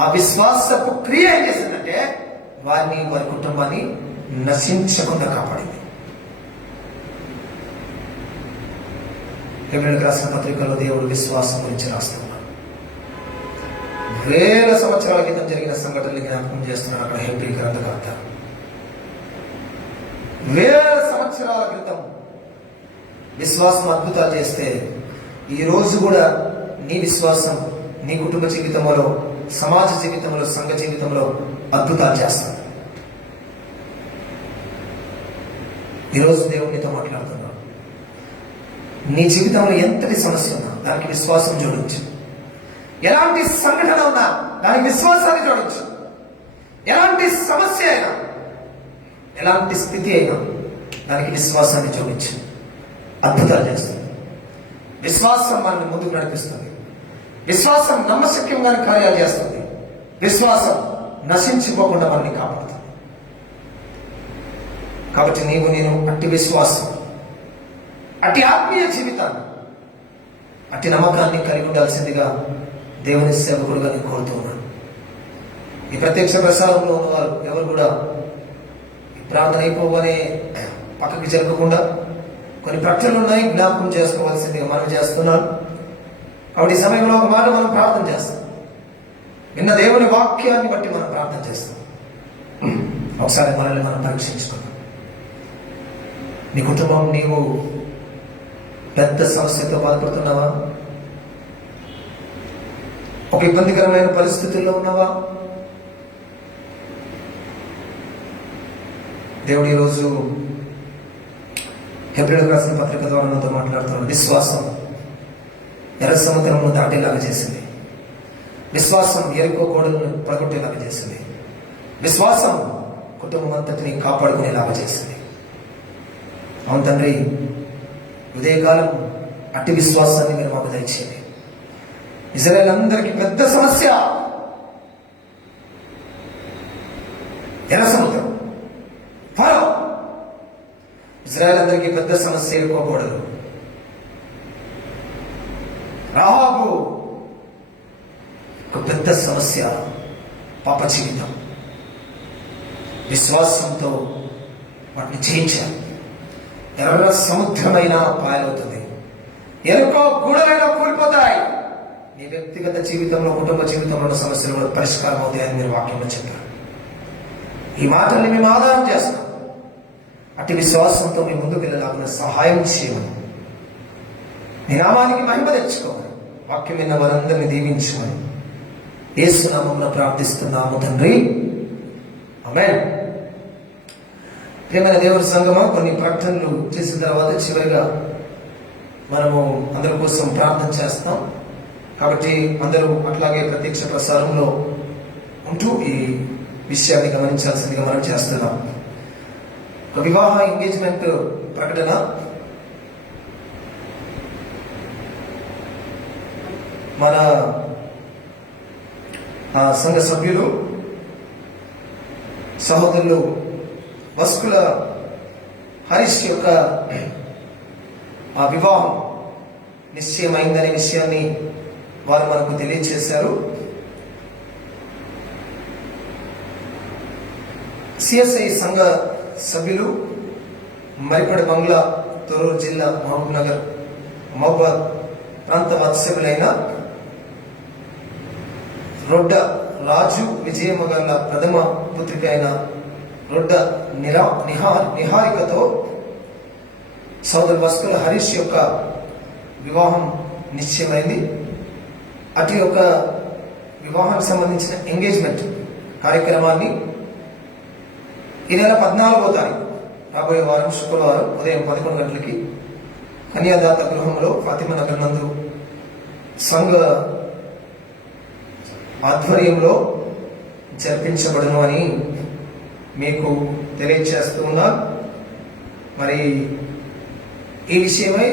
ఆ విశ్వాసపు క్రియ ఏం చేసిందంటే వారిని, వారి కుటుంబాన్ని నశించకుండా కాపాడింది. హెబ్రీయులకు రాసిన పత్రికలో దేవుడు విశ్వాసం గురించి రాస్తున్నాడు. వేల సంవత్సరాల క్రితం జరిగిన సంఘటనలు జ్ఞాపకం చేస్తున్నాడు అక్కడ హెబ్రీ గ్రంథకర్త. వేల సంవత్సరాల క్రితం విశ్వాసం అద్భుతాలు చేస్తే ఈ రోజు కూడా నీ విశ్వాసం నీ కుటుంబ జీవితంలో, సమాజ జీవితంలో, సంఘ జీవితంలో అద్భుతాలు చేస్తాడు. ఈరోజు దేవునితో మాట్లాడుతున్నాడు. నీ జీవితంలో ఎంతటి సమస్య ఉన్నా దానికి విశ్వాసం జోడించు. ఎలాంటి సంఘటన ఉన్నా దానికి విశ్వాసాన్ని జోడించు. ఎలాంటి సమస్య అయినా, ఎలాంటి స్థితి అయినా దానికి విశ్వాసాన్ని జోడించు. అద్భుతాలు చేస్తుంది. విశ్వాసం మనల్ని ముందుకు నడిపిస్తుంది. విశ్వాసం నమ్మశక్యంగా కార్యాలు చేస్తుంది. విశ్వాసం నశించిపోకుండా మనల్ని కాపాడుతుంది. కాబట్టి నీవు నేను అట్టి విశ్వాసం, అట్టి ఆత్మీయ జీవితాన్ని, అట్టి నమ్మకాన్ని కలిగి ఉండాల్సిందిగా దేవుని సేవకుడుగా నేను కోరుతూ ఉన్నాను. ఈ ప్రత్యక్ష ప్రసారంలో ఉన్నవారు ఎవరు కూడా ఈ ప్రార్థన అయిపోగానే పక్కకి జరగకుండా కొన్ని ప్రకటనలు ఉన్నాయి, జ్ఞాపకం చేసుకోవాల్సిందిగా మనం చేస్తున్నాను. కాబట్టి ఈ సమయంలో ఒక మాట మనం ప్రార్థన చేస్తాం. విన్న దేవుని వాక్యాన్ని బట్టి మనం ప్రార్థన చేస్తాం. ఒకసారి మనల్ని మనం పరీక్షించుకున్నాం. నీ కుటుంబం, నీవు పెద్ద సమస్యతో బాధపడుతున్నావా? ఒక ఇబ్బందికరమైన పరిస్థితుల్లో ఉన్నావా? దేవుడు ఈరోజు హెబ్రీయులకు రాసిన పత్రిక ద్వారా నాతో మాట్లాడుతున్నాడు. విశ్వాసం ఎర్ర సముద్రమును దాటేలాగా చేసింది. విశ్వాసం ఎరుకో గోడలను పడగొట్టేలాగా చేసింది. విశ్వాసం కుటుంబం అంతటిని కాపాడుకునేలాగా చేసింది. అవును తండ్రి, ఉదయకాలం అట్టి విశ్వాసాన్ని మీరు మాకు దయచేయండి. ఇజ్రాయేల్ అందరికీ పెద్ద సమస్య ఎర్ర సముద్రం, ఫరో. ఇజ్రాయేల్ అందరికీ పెద్ద సమస్య ఎరుకోకూడదు. రాహాబు ఒక పెద్ద సమస్య పాప జీవితం. విశ్వాసంతో వాటిని జయించారు. ఎర్ర సముద్రమైన పాయలవుతుంది, ఎరుకో గూడలైనా కూలిపోతాయి. నీ వ్యక్తిగత జీవితంలో, కుటుంబ జీవితంలో ఉన్న సమస్యలు కూడా పరిష్కారం అవుతాయని మీరు వాక్యంలో చెప్పారు. ఈ మాటల్ని మేము ఆధారం చేస్తాం. అట్టి విశ్వాసంతో మీ ముందుకు వెళ్ళాలని సహాయం చేయమని, నీ నామానికి మహిమ తెచ్చుకోమని, వాక్యం విన్న వారందరినీ దీవించమని యేసు నామమున ప్రార్థిస్తున్నాము తండ్రి, ఆమేన్. ప్రియమైన దేవుని సంగమా, కొన్ని ప్రకటనలు చేసిన తర్వాత చివరిగా మనము అందరి కోసం ప్రార్థన చేస్తాం. కాబట్టి అందరూ అట్లాగే ప్రత్యక్ష ప్రసారంలో ఉంటూ ఈ విషయాన్ని గమనించాల్సిందిగా మనం చేస్తున్నాం. ఒక వివాహ ఎంగేజ్మెంట్ ప్రకటన. మన సంఘ సభ్యులు, సహోదరులు వస్కుల హరీష్ యొక్క ఆ వివాహం నిశ్చయమైందనే విషయాన్ని వారు మనకు తెలియజేశారు. సిఎస్ఐ సంఘ సభ్యులు మరిపడి బంగ్లా, తొర్రూరు జిల్లా, మహబూబ్ నగర్, మహబాద్ ప్రాంత వాస్తవ్యులైన రొడ్డ రాజు విజయమ్మ గారి ప్రథమ పుత్రిక అయిన రొడ్డ నిహారికతో సోదరు వస్కుల హరీష్ యొక్క వివాహం నిశ్చయమైంది. అటు యొక్క వివాహానికి సంబంధించిన ఎంగేజ్మెంట్ కార్యక్రమాన్ని ఈ నెల 14వ తారీఖు రాబోయే వారం శుక్రవారం ఉదయం 11 గంటలకి కన్యాదాత గృహంలో ఫాతిమా నగర్ నందు సంఘ ఆధ్వర్యంలో జరిపించబడును అని మీకు తెలియజేస్తూ ఉన్నా. మరి ఈ విషయమై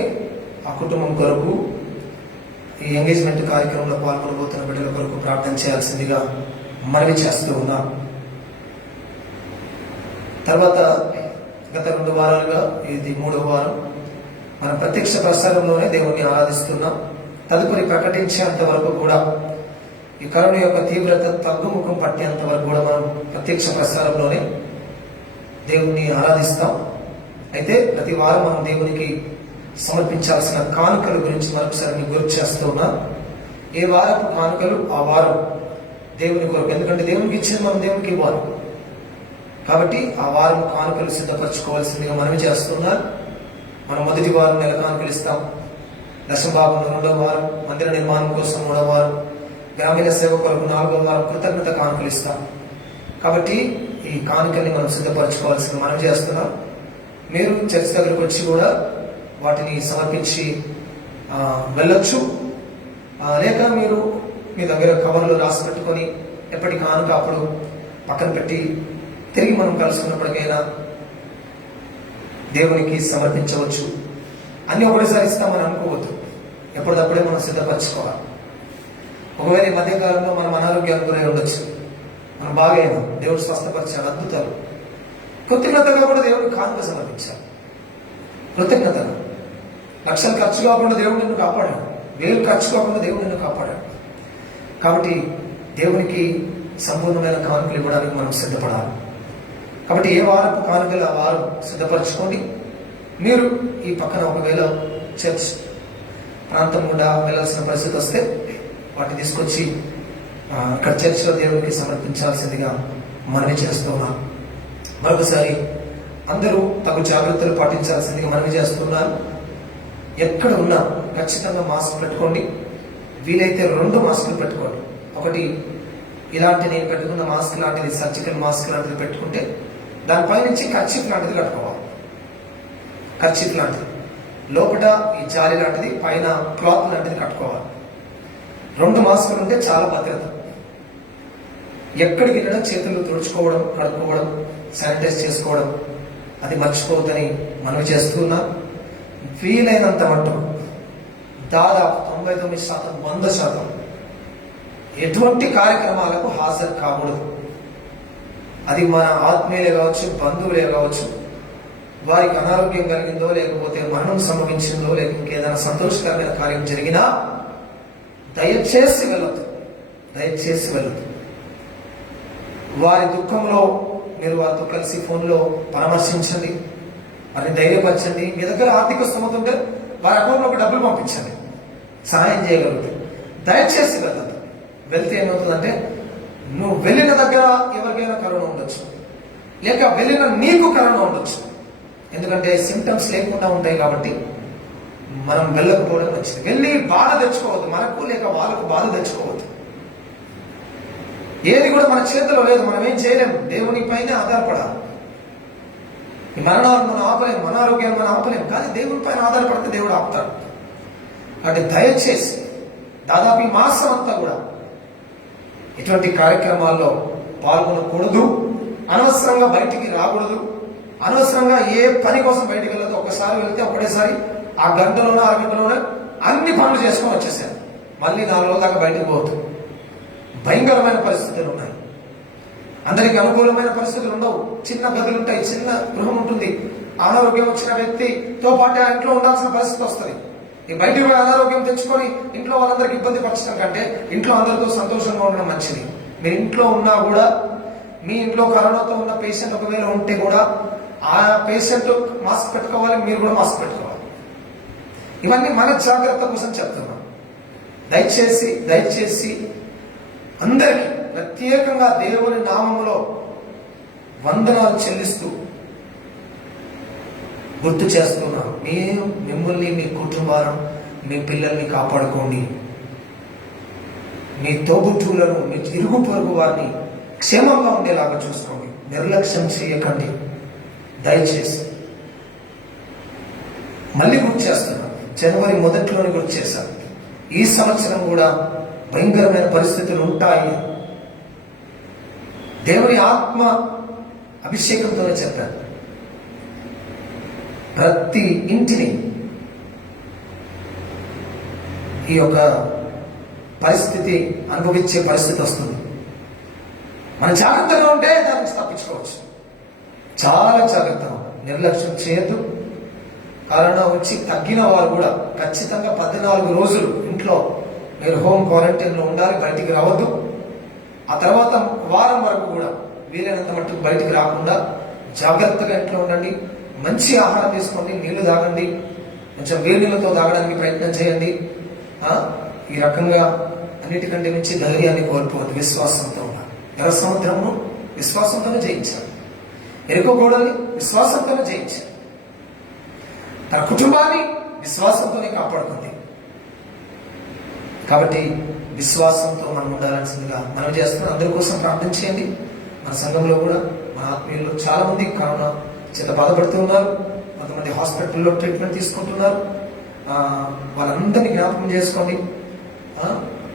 ఆ కుటుంబం కొరకు, ఈ ఎంగేజ్మెంట్ కార్యక్రమంలో పాల్గొనబోతున్న బిడ్డల కొరకు ప్రార్థన చేయాల్సిందిగా మనవి చేస్తూ ఉన్నా. తర్వాత గత 2 వారాలుగా ఇది 3వ వారం మనం ప్రత్యక్ష ప్రసారంలోనే దేవుణ్ణి ఆరాధిస్తున్నాం. తదుపరి ప్రకటించేంత వరకు కూడా ఈ కరోనా యొక్క తీవ్రత తగ్గుముఖం పట్టేంత వరకు కూడా మనం ప్రత్యక్ష ప్రసారంలోనే దేవుణ్ణి ఆరాధిస్తాం. అయితే ప్రతి వారం మనం దేవునికి సమర్పించాల్సిన కానుకల గురించి మరొకసారి గుర్తు చేస్తూ ఉన్నా. ఏ వారపు కానుకలు ఆ వారం దేవుని కొరకు, ఎందుకంటే దేవునికి ఇచ్చేది మనం దేవునికి ఇవ్వాలి కాబట్టి ఆ వారం కానుకలు సిద్ధపరచుకోవాల్సిందిగా మనవి చేస్తున్నా. మనం మొదటి వారం నెల కానుకలు ఇస్తాం, దశభాగంలో 2వ వారం మందిర నిర్మాణం కోసం 3వ వారం, గ్రామీణ సేవ కొరకు 4వ వారం కృతజ్ఞత కానుకలు ఇస్తాం. కాబట్టి ఈ కానుకల్ని మనం సిద్ధపరచుకోవాల్సింది మనవి చేస్తున్నాం. మీరు చర్చ్ దగ్గరకు వచ్చి కూడా వాటిని సమర్పించి వెళ్ళొచ్చు. లేక మీరు మీ దగ్గర కవర్లో రాసి పెట్టుకొని ఎప్పటి కానుక అప్పుడు పక్కన పెట్టి తిరిగి మనం కలుసుకున్నప్పటికైనా దేవునికి సమర్పించవచ్చు. అన్ని ఒకటేసారి ఇస్తామని అనుకోవద్దు, ఎప్పటికప్పుడే మనం సిద్ధపరచుకోవాలి. ఒకవేళ ఈ మధ్యకాలంలో మనం అనారోగ్యానికి గురై ఉండొచ్చు, మనం బాగైనా దేవుడు స్వస్థపరిచాడు, అద్భుతాలు. కృతజ్ఞతగా కూడా దేవుడికి కానుక సమర్పించాలి. కృతజ్ఞతగా లక్షలు ఖర్చు కాకుండా దేవుడు నిన్ను కాపాడాడు, వేలు ఖర్చు కాకుండా దేవుడు నిన్ను కాపాడాడు. కాబట్టి దేవునికి సంపూర్ణమైన కానుకలు ఇవ్వడానికి మనం సిద్ధపడాలి. కాబట్టి ఏ వారపు కానుకలు ఆ వారం సిద్ధపరచుకోండి. మీరు ఈ పక్కన ఒకవేళ చర్చ్ ప్రాంతం గుండా వెళ్ళాల్సిన పరిస్థితి వస్తే వాటిని తీసుకొచ్చి ఇక్కడ చర్చ్లో దేవునికి సమర్పించాల్సిందిగా మనవి చేస్తున్నాం. మరొకసారి అందరూ తగు జాగ్రత్తలు పాటించాల్సిందిగా మనవి చేస్తున్నారు. ఎక్కడ ఉన్నా ఖచ్చితంగా మాస్క్ పెట్టుకోండి. వీలైతే 2 మాస్కులు పెట్టుకోండి. ఒకటి ఇలాంటి నేను పెట్టుకున్న మాస్క్ లాంటిది, సర్జికల్ మాస్క్ లాంటిది పెట్టుకుంటే దానిపై నుంచి కర్చీఫ్ లాంటిది కట్టుకోవాలి. కర్చీఫ్ లాంటిది లోపల ఈ జాలి లాంటిది, పైన క్లాత్ లాంటిది కట్టుకోవాలి. 2 మాస్కులు ఉంటే చాలా భద్రత. ఎక్కడికి వెళ్ళినా చేతులు తుడుచుకోవడం, కడుక్కోవడం, శానిటైజ్ చేసుకోవడం అది మర్చిపోవద్దని మనవి చేస్తున్నా. వీలైనంత మటుకు దాదాపు 99%, 100% ఎటువంటి కార్యక్రమాలకు హాజరు కాకూడదు. అది మన ఆత్మీయులే కావచ్చు, బంధువులే కావచ్చు, వారికి అనారోగ్యం కలిగిందో, లేకపోతే మరణం సంభవించిందో, లేక ఇంకేదైనా సంతోషకరమైన కార్యం జరిగినా దయచేసి వెళ్ళొద్దు. దయచేసి వెళ్ళొద్దు. వారి దుఃఖంలో మీరు వారితో కలిసి ఫోన్లో పరామర్శించండి, వారిని ధైర్యపరచండి. మీ దగ్గర ఆర్థిక స్తోమత ఉంటే వారి అకౌంట్లోకి డబ్బులు పంపించండి, సహాయం చేయగలుగుతాయి. దయచేసి వెళ్ళొద్దు. వెళ్తే ఏమవుతుందంటే నువ్వు వెళ్ళిన దగ్గర ఎవరికైనా కరోనా ఉండొచ్చు, లేక వెళ్ళిన నీకు కరోనా ఉండొచ్చు. ఎందుకంటే సిమ్టమ్స్ లేకుండా ఉంటాయి కాబట్టి మనం వెళ్ళకపోవడం మంచిది. వెళ్ళి బాధ తెచ్చుకోవద్దు, మనకు లేక వాళ్ళకు బాధ తెచ్చుకోవద్దు. ఏది కూడా మన చేతిలో లేదు, మనం ఏం చేయలేము, దేవుని పైన ఆధారపడాలి. ఈ మరణాలు మనం ఆపలేము, మన ఆరోగ్యాన్ని మనం ఆపలేము, కానీ దేవుని పైన ఆధారపడితే దేవుడు ఆపుతాడు. కాబట్టి దయచేసి దాదాపు ఈ మాసం అంతా కూడా ఇటువంటి కార్యక్రమాల్లో పాల్గొనకూడదు. అనవసరంగా బయటికి రాకూడదు. అనవసరంగా ఏ పని కోసం బయటికి వెళ్ళదు. ఒకసారి వెళ్తే ఒకటేసారి ఆ గంటలోనే, అరగంటలోనే అన్ని పనులు చేసుకొని వచ్చేసారు. మళ్ళీ 4 రోజుల దాకా బయటకు పోతుంది. భయంకరమైన పరిస్థితులు ఉన్నాయి. అందరికి అనుకూలమైన పరిస్థితులు ఉండవు. చిన్న గదులు ఉంటాయి, చిన్న గృహం ఉంటుంది. అనారోగ్యం వచ్చిన వ్యక్తితో పాటు ఆ ఇంట్లో ఉండాల్సిన పరిస్థితి వస్తుంది. ఈ బయటికి పోయి అనారోగ్యం తెచ్చుకొని ఇంట్లో వాళ్ళందరికి ఇబ్బంది పరచడం కంటే ఇంట్లో అందరితో సంతోషంగా ఉండడం మంచిది. మీరు ఇంట్లో ఉన్నా కూడా, మీ ఇంట్లో కరోనాతో ఉన్న పేషెంట్ ఒకవేళ ఉంటే కూడా ఆ పేషెంట్ మాస్క్ పెట్టుకోవాలి, మీరు కూడా మాస్క్ పెట్టుకోవాలి. ఇవన్నీ మన జాగ్రత్త కోసం చెప్తున్నాం. దయచేసి అందరికీ ప్రత్యేకంగా దేవుని నామములో వందనాలు చెల్లిస్తూ గుర్తు చేస్తున్నాను. మీరు మిమ్మల్ని, మీ కుటుంబాలను, మీ పిల్లల్ని కాపాడుకోండి. మీ తోబుట్టువులను, మీ ఇరుగు పొరుగు వారిని క్షేమంగా ఉండేలాగా చూసుకోండి. నిర్లక్ష్యం చేయకండి దయచేసి. మళ్ళీ గుర్తు చేస్తున్నాను, జనవరి మొదట్లోనే గుర్తు చేశాను, ఈ సంవత్సరం కూడా భయంకరమైన పరిస్థితులు ఉంటాయి. దేవుని ఆత్మ అభిషేకంతోనే చెప్పాను. ప్రతి ఇంటిని ఈ యొక్క పరిస్థితి అనుభవించే పరిస్థితి వస్తుంది. మనం జాగ్రత్తగా ఉంటే దాని నుంచి తప్పించుకోవచ్చు. చాలా జాగ్రత్తగా, నిర్లక్ష్యం చేయొద్దు. కరోనా వచ్చి తగ్గిన వారు కూడా ఖచ్చితంగా 14 రోజులు ఇంట్లో మీరు హోమ్ క్వారంటైన్లో ఉండాలి, బయటికి రావద్దు. ఆ తర్వాత వారం వరకు కూడా వీలైనంత మట్టుకు బయటికి రాకుండా జాగ్రత్తగా ఇంట్లో ఉండండి. మంచి ఆహారం తీసుకోండి, నీళ్లు తాగండి, కొంచెం వేడి నీళ్ళతో తాగడానికి ప్రయత్నం చేయండి. ఈ రకంగా అన్నిటికంటే నుంచి ధైర్యాన్ని కోల్పోవద్దు, విశ్వాసంతో ఉండాలి. ఎర్ర సముద్రము విశ్వాసంతోనే జయించాలి, ఎరుకో గోడల్ని విశ్వాసంతోనే జయించాలి, తన కుటుంబాన్ని విశ్వాసంతోనే కాపాడుకుంది. కాబట్టి విశ్వాసంతో మనం ఉండాల్సిందిగా మనం చేస్తున్నాం. అందరి కోసం ప్రార్థన చేయండి. మన సంఘంలో కూడా మన ఆత్మీయులు చాలా మంది కరోనా చేత బాధపడుతూ ఉన్నారు. కొంతమంది హాస్పిటల్లో ట్రీట్మెంట్ తీసుకుంటున్నారు. వాళ్ళందరినీ జ్ఞాపకం చేసుకోండి.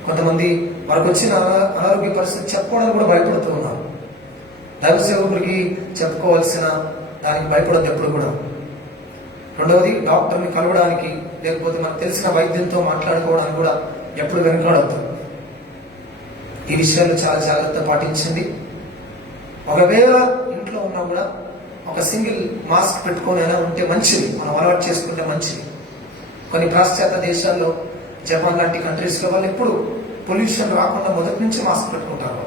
కొంతమంది వారికి వచ్చిన అనారోగ్య పరిస్థితి చెప్పుకోవడానికి కూడా భయపడుతూ ఉన్నారు. దైవ సేవకుడికి చెప్పుకోవాల్సిన దానికి భయపడద్దు ఎప్పుడు కూడా. రెండవది, డాక్టర్ని కలవడానికి లేకపోతే మనకు తెలిసిన వైద్యంతో మాట్లాడుకోవడానికి కూడా ఎప్పుడు వెనుకాడద్దు. ఈ విషయాలు చాలా జాగ్రత్త పాటించండి. ఒకవేళ ఇంట్లో ఉన్నా కూడా ఒక సింగిల్ మాస్క్ పెట్టుకొని ఎలా ఉంటే మంచిది, మనం అలవాటు చేసుకుంటే మంచిది. కొన్ని పాశ్చాత్య దేశాల్లో, జపాన్ లాంటి కంట్రీస్లో వాళ్ళు ఎప్పుడు పొల్యూషన్ రాకుండా మొదటి నుంచి మాస్క్ పెట్టుకుంటారు,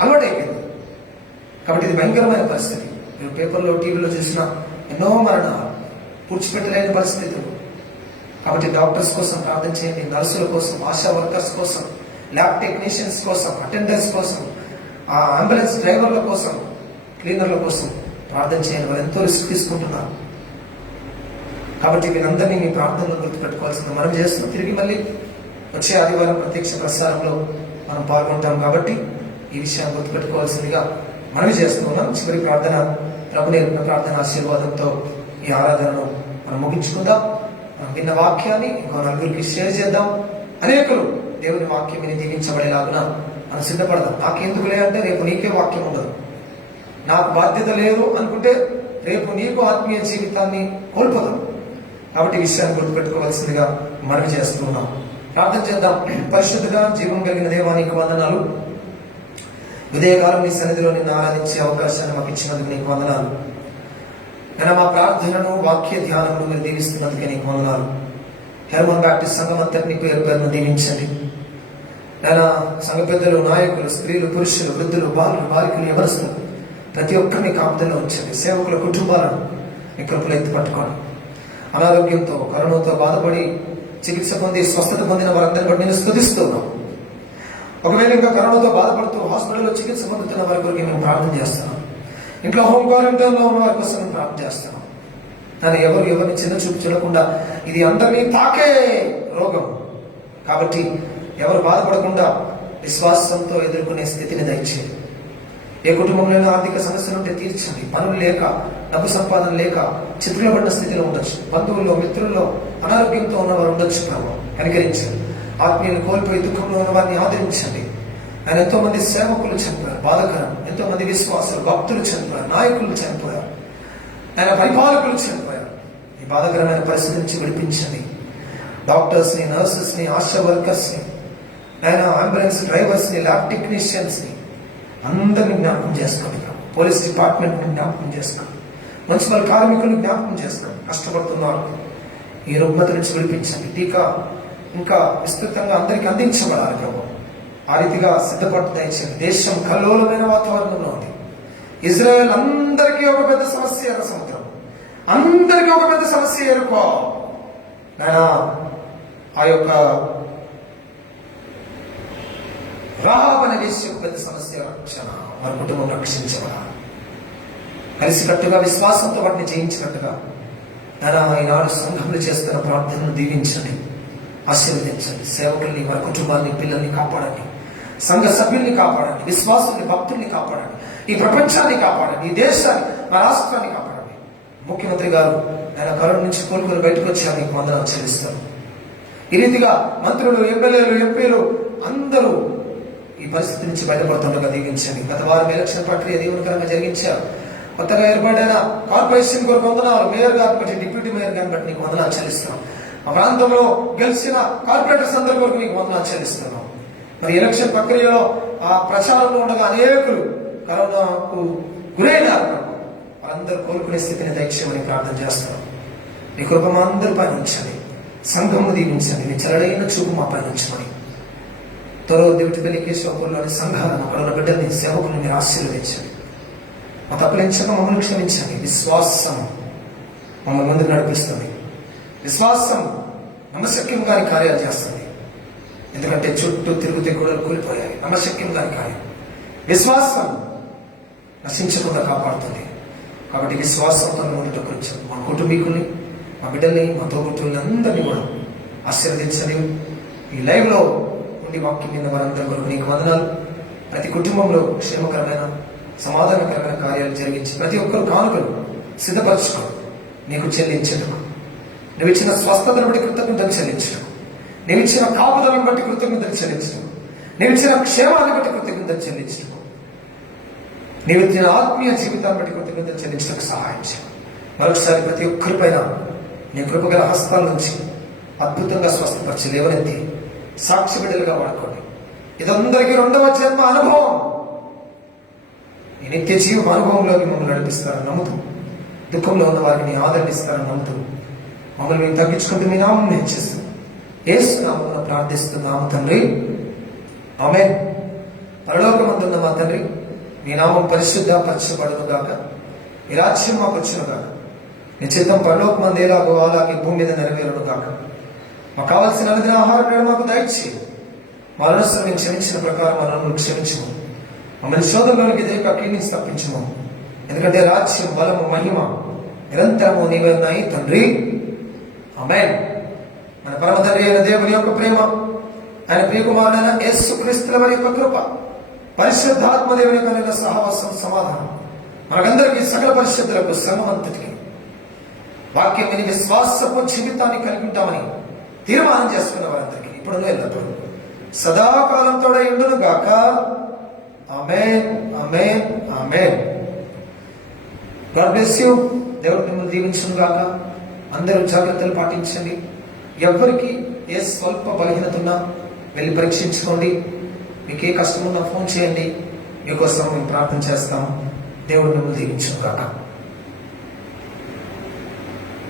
అలవాటు అయిపోయింది. కాబట్టి ఇది భయంకరమైన పరిస్థితి. మీరు పేపర్లో టీవీలో చూసిన ఎన్నో మరణాలు, పూడ్చిపెట్టలేని పరిస్థితులు. కాబట్టి డాక్టర్స్ కోసం ప్రార్థన చేయండి, నర్సుల కోసం, ఆశా వర్కర్స్ కోసం, ల్యాబ్ టెక్నీషియన్స్ కోసం, అటెండర్స్ కోసం, అంబులెన్స్ డ్రైవర్ల కోసం, క్లీనర్ల కోసం ప్రార్థన చేయండి. వాళ్ళు ఎంతో రిస్క్ తీసుకుంటున్నారు. కాబట్టి వీరందరినీ మీ ప్రార్థనలో గుర్తుపెట్టుకోవాల్సింది మనం చేస్తున్నాం. తిరిగి మళ్ళీ వచ్చే ఆదివారం ప్రత్యక్ష ప్రసారంలో మనం పాల్గొంటాం. కాబట్టి ఈ విషయాన్ని గుర్తుపెట్టుకోవాల్సిందిగా మనవి చేస్తున్నాం. చివరి ప్రార్థన, ప్రభు నేర్పిన ప్రార్థన ఆశీర్వాదంతో ఈ ఆరాధనను మనం ముగించుకుందాం. విన్న వాక్యాన్ని ఇంకో నలుగురికి షేర్ చేద్దాం. అనేకులు దేవుని వాక్యం విని దీవించబడేలాగున మనం సిద్ధపడదాం. నాకెందుకు లేదంటే రేపు నీకే వాక్యం ఉండదు, నాకు బాధ్యత లేదు అనుకుంటే రేపు నీకు ఆత్మీయ జీవితాన్ని కోల్పోదాం. కాబట్టి ఈ విషయాన్ని గుర్తుపెట్టుకోవాల్సిందిగా మనవి చేస్తున్నాం. ప్రార్థన చేద్దాం. పరిశుద్ధుగా జీవం కలిగిన దేవానికి వందనాలు. ఉదయకాలం నీ సన్నిధిలో నిన్ను ఆరాధించే అవకాశాన్ని మాకు ఇచ్చినందుకు నీకు వందనాలు. నేను మా ప్రార్థనను, వాక్య ధ్యానమును మీరు దీవిస్తున్నందుకే నీకు వందనాలు. హెర్మన్ బ్యాప్టిస్ట్ సంఘం అంతటినీ పేరు పేరును దీవించండి. నేను సంఘ పెద్దలు, నాయకులు, స్త్రీలు, పురుషులు, వృద్ధులు, బాలులు, బాలికలు, యవనస్తులు ప్రతి ఒక్కరిని కాపుదల్లో ఉంచండి. సేవకుల కుటుంబాలను నీ కృపలో ఎత్తి పట్టుకోండి. అనారోగ్యంతో, కరోనాతో బాధపడి చికిత్స పొంది స్వస్థత పొందిన వారందరినీ బట్టి నేను స్తుతిస్తున్నాం. ఒకవేళ ఇంకా కరోనాతో బాధపడుతూ హాస్పిటల్లో చికిత్స పొందుతున్న వారి కొరకు మేము ప్రార్థన చేస్తున్నాం. ఇంట్లో హోమ్ క్వారంటైన్లో ఉన్న వారి కోసం మేము ప్రార్థన చేస్తున్నాం. కానీ ఎవరిని చిన్న చూపు చూడకుండా ఇది అందరినీ తాకే రోగం. కాబట్టి ఎవరు బాధపడకుండా విశ్వాసంతో ఎదుర్కొనే స్థితిని దయచేయండి. ఏ కుటుంబంలో ఆర్థిక సమస్యలు ఉంటే తీర్చండి. పనులు లేక, డబ్బు సంపాదన లేక చిత్రపడిన స్థితిలో ఉండొచ్చు. బంధువుల్లో, మిత్రుల్లో అనారోగ్యంతో ఉన్నవారు ఉండొచ్చు. ప్రభు కనికరించండి. ఆత్మీయులు కోల్పోయి దుఃఖంలో ఉన్న వారిని ఆదరించండి. ఆయన ఎంతో మంది సేవకులు చనిపోయారు, బాధకరం. ఎంతో మంది విశ్వాసులు, భక్తులు చనిపోయారు, నాయకులు చనిపోయారు, ఆయన పరిపాలకులు చనిపోయారు. ఈ బాధకరమైన పరిస్థితి నుంచి విడిపించండి. డాక్టర్స్ ని, నర్సెస్ ని, ఆశా వర్కర్స్ ని, ఆయన అంబులెన్స్ డ్రైవర్స్ ని, ల్యాబ్ టెక్నీషియన్స్ ని అందరినీ జ్ఞాపకం చేసుకోండి. పోలీస్ డిపార్ట్మెంట్ ని జ్ఞాపకం చేసుకోండి. మున్సిపల్ కార్మికులు జ్ఞాపకం చేసుకోండి. కష్టపడుతున్నారు. ఈ రుగ్మత నుంచి విడిపించండి. టీకా ఇంకా విస్తృతంగా అందరికీ అందించబడాలి ప్రభు. ఆ రీతిగా సిద్ధపట్టు దయచేయండి. దేశం కల్లోలమైన వాతావరణంలో ఉంది. ఇజ్రాయెల్ అందరికీ ఒక పెద్ద సమస్య, ఎర్ర సముద్రం అందరికీ ఒక పెద్ద సమస్య ఎరుకో. ఆ యొక్క రాహాబు అనే వేశ్య పెద్ద సమస్య, రక్షణ, వారి కుటుంబం రక్షించబడాలి. కలిసికట్టుగా విశ్వాసంతో వాటిని జయించినట్టుగా ఈనాడు సంఘములు చేస్తున్న ప్రార్థనను దీవించండి, ఆశీర్వదించండి. సేవకుల్ని, వారి కుటుంబాన్ని, పిల్లల్ని కాపాడండి. సంఘ సభ్యుల్ని కాపాడండి, విశ్వాసుల్ని, భక్తుల్ని కాపాడండి, ఈ ప్రపంచాన్ని కాపాడండి, ఈ దేశాన్ని, మా రాష్ట్రాన్ని కాపాడండి. ముఖ్యమంత్రి గారు ఆయన కరోనా నుంచి కోలుకొని బయటకు వచ్చారు, నీకు వందనాలు చెల్లిస్తారు. ఈ రీతిగా మంత్రులు, ఎమ్మెల్యేలు, ఎంపీలు అందరూ ఈ పరిస్థితి నుంచి బయటపడుతుండగా దీవించండి. గత వారం ఎలక్షన్ ప్రక్రియ దీవెనకరంగా జరిగించారు. కొత్తగా ఏర్పడిన కార్పొరేషన్ కొరకు వందనాలు, మేయర్ గారిని బట్టి, డిప్యూటీ మేయర్ గారిని బట్టి నీకు వందనాలు చెల్లిస్తున్నాం. మా ప్రాంతంలో గెలిచిన కార్పొరేటర్స్ అందరి కొరకు నీకు వందనాలు చెల్లిస్తున్నాం. మరి ఎలక్షన్ ప్రక్రియలో ఆ ప్రచారంలో ఉండగా అనేకులు కరోనాకు గురైనారు. వాళ్ళందరూ కోలుకునే స్థితిని దయచేయమని ప్రార్థన చేస్తున్నాం. నీ కృప మా అందరి పైన ఉంచండి, సంఘము దీవించండి, నీ చలడైన చూపు మా పైన ఉంచమని త్వరలో దేవుటిపల్లి కేశవపూర్లోని సంఘాలను, అక్కడ ఉన్న బిడ్డల్ని, సేవకులను మీరు ఆశీర్వదించండి. మా తప్పులించక మమ్మల్ని క్షమించండి. విశ్వాసం మమ్మల్ని ముందుకు నడిపిస్తుంది. విశ్వాసం నమ్మశక్యం కాని కార్యాలు చేస్తుంది. ఎందుకంటే చుట్టూ తిరుగుతే కూడా కూలిపోయాయి. నమ్మశక్యం కాని కార్యం. విశ్వాసం నశించకుండా కాపాడుతుంది. కాబట్టి విశ్వాసంతో ముందుకు వచ్చాం. మా కుటుంబీకుల్ని, మా బిడ్డల్ని, మా తోబుట్టుల్ని అందరినీ కూడా ఆశీర్వదించండి. ఈ లైవ్ లో ఉండి వాక్యం మీద వారందరి కొరకు నీకు వందనాలు. ప్రతి కుటుంబంలో క్షేమకరమైన, సమాధానకరమైన కార్యాలు జరిగించి ప్రతి ఒక్కరు కానుకలు సిద్ధపరచుకో నీకు చెల్లించటం. నువ్వు ఇచ్చిన స్వస్థతను బట్టి కృతజ్ఞతలు చెల్లించడం, నువ్వు ఇచ్చిన కాపుదలను బట్టి కృతజ్ఞతలు చెల్లించడం, నువ్వు ఇచ్చిన క్షేమాన్ని బట్టి కృతజ్ఞతలు చెల్లించడం, నీవు ఇచ్చిన ఆత్మీయ జీవితాన్ని బట్టి కృతజ్ఞతలు చెల్లించడానికి సహాయం చేయాలి. మరొకసారి ప్రతి ఒక్కరిపైన నీ కృపగల హస్తాల నుంచి అద్భుతంగా స్వస్థపరిచి లేవనెత్తి సాక్షి బిడ్డలుగా వాడుకోండి. ఇదందరికీ 2వ జన్మ అనుభవం. ఈ నిత్య జీవ అనుభవంలోకి మమ్మల్ని నడిపిస్తారని నమ్ముతూ, దుఃఖంలో ఉన్న వారిని ఆదరణిస్తారని నమ్ముతూ, మమ్మల్ని మేము తగ్గించుకుంటూ మీ నామం హెచ్చిస్తూ యేసు నామమున ప్రార్థిస్తున్నాము తండ్రి, ఆమేన్. పరలోకమందున్న మా తండ్రి, మీ నామం పరిశుద్ధపరచబడును గాక, మీ రాజ్యం మాకు వచ్చును గాక, నీ చిత్తం పరలోకమందు ఎలాగో అలాగే భూమి మీద నెరవేరును గాక. మాకు కావలసిన అనుదిన ఆహారం మాకు దయచేయి. మా అనుసరణ మేము క్షమించిన ప్రకారం మనల్ని క్షమించము. మమ్మల్ని శోధనలోనికి దేక కీర్తించి తప్పించము. ఎందుకంటే రాజ్యం, బలము, మహిమ నిరంతరము నీవే ఉన్నాయి తండ్రి, ఆమేన్. మన పరమ తండ్రి అయిన దేవుని యొక్క ప్రేమ, ఆయన ప్రియకుమారుడైన యేసుక్రీస్తుల వారి యొక్క కృప, పరిశుద్ధాత్మ దేవుని యొక్క సహవాసం, సమాధానం మనకందరికీ, సకల పరిశుద్ధులకు, సంఘమంతటికి వాక్యం విని విశ్వాసపు జీవితాన్ని కలిగి ఉంటామని తీర్మానం చేసుకున్న వారందరికీ ఇప్పుడు ఎల్లప్పుడూ సదాకాలంతో ఉండును గాక. Amen, amen, amen. God bless you. దేవుడు మిమ్మల్ని దీవించును గాక. అందరూ జాగ్రత్తలు పాటించండి. ఎవరికి ఏ స్వల్ప బలహీనత ఉన్నా వెళ్ళి పరీక్షించుకోండి. మీకు ఏ కష్టం ఉన్నా ఫోన్ చేయండి. మీకోసం మేము ప్రార్థన చేస్తాం. దేవుడు మిమ్మల్ని దీవించును గాక.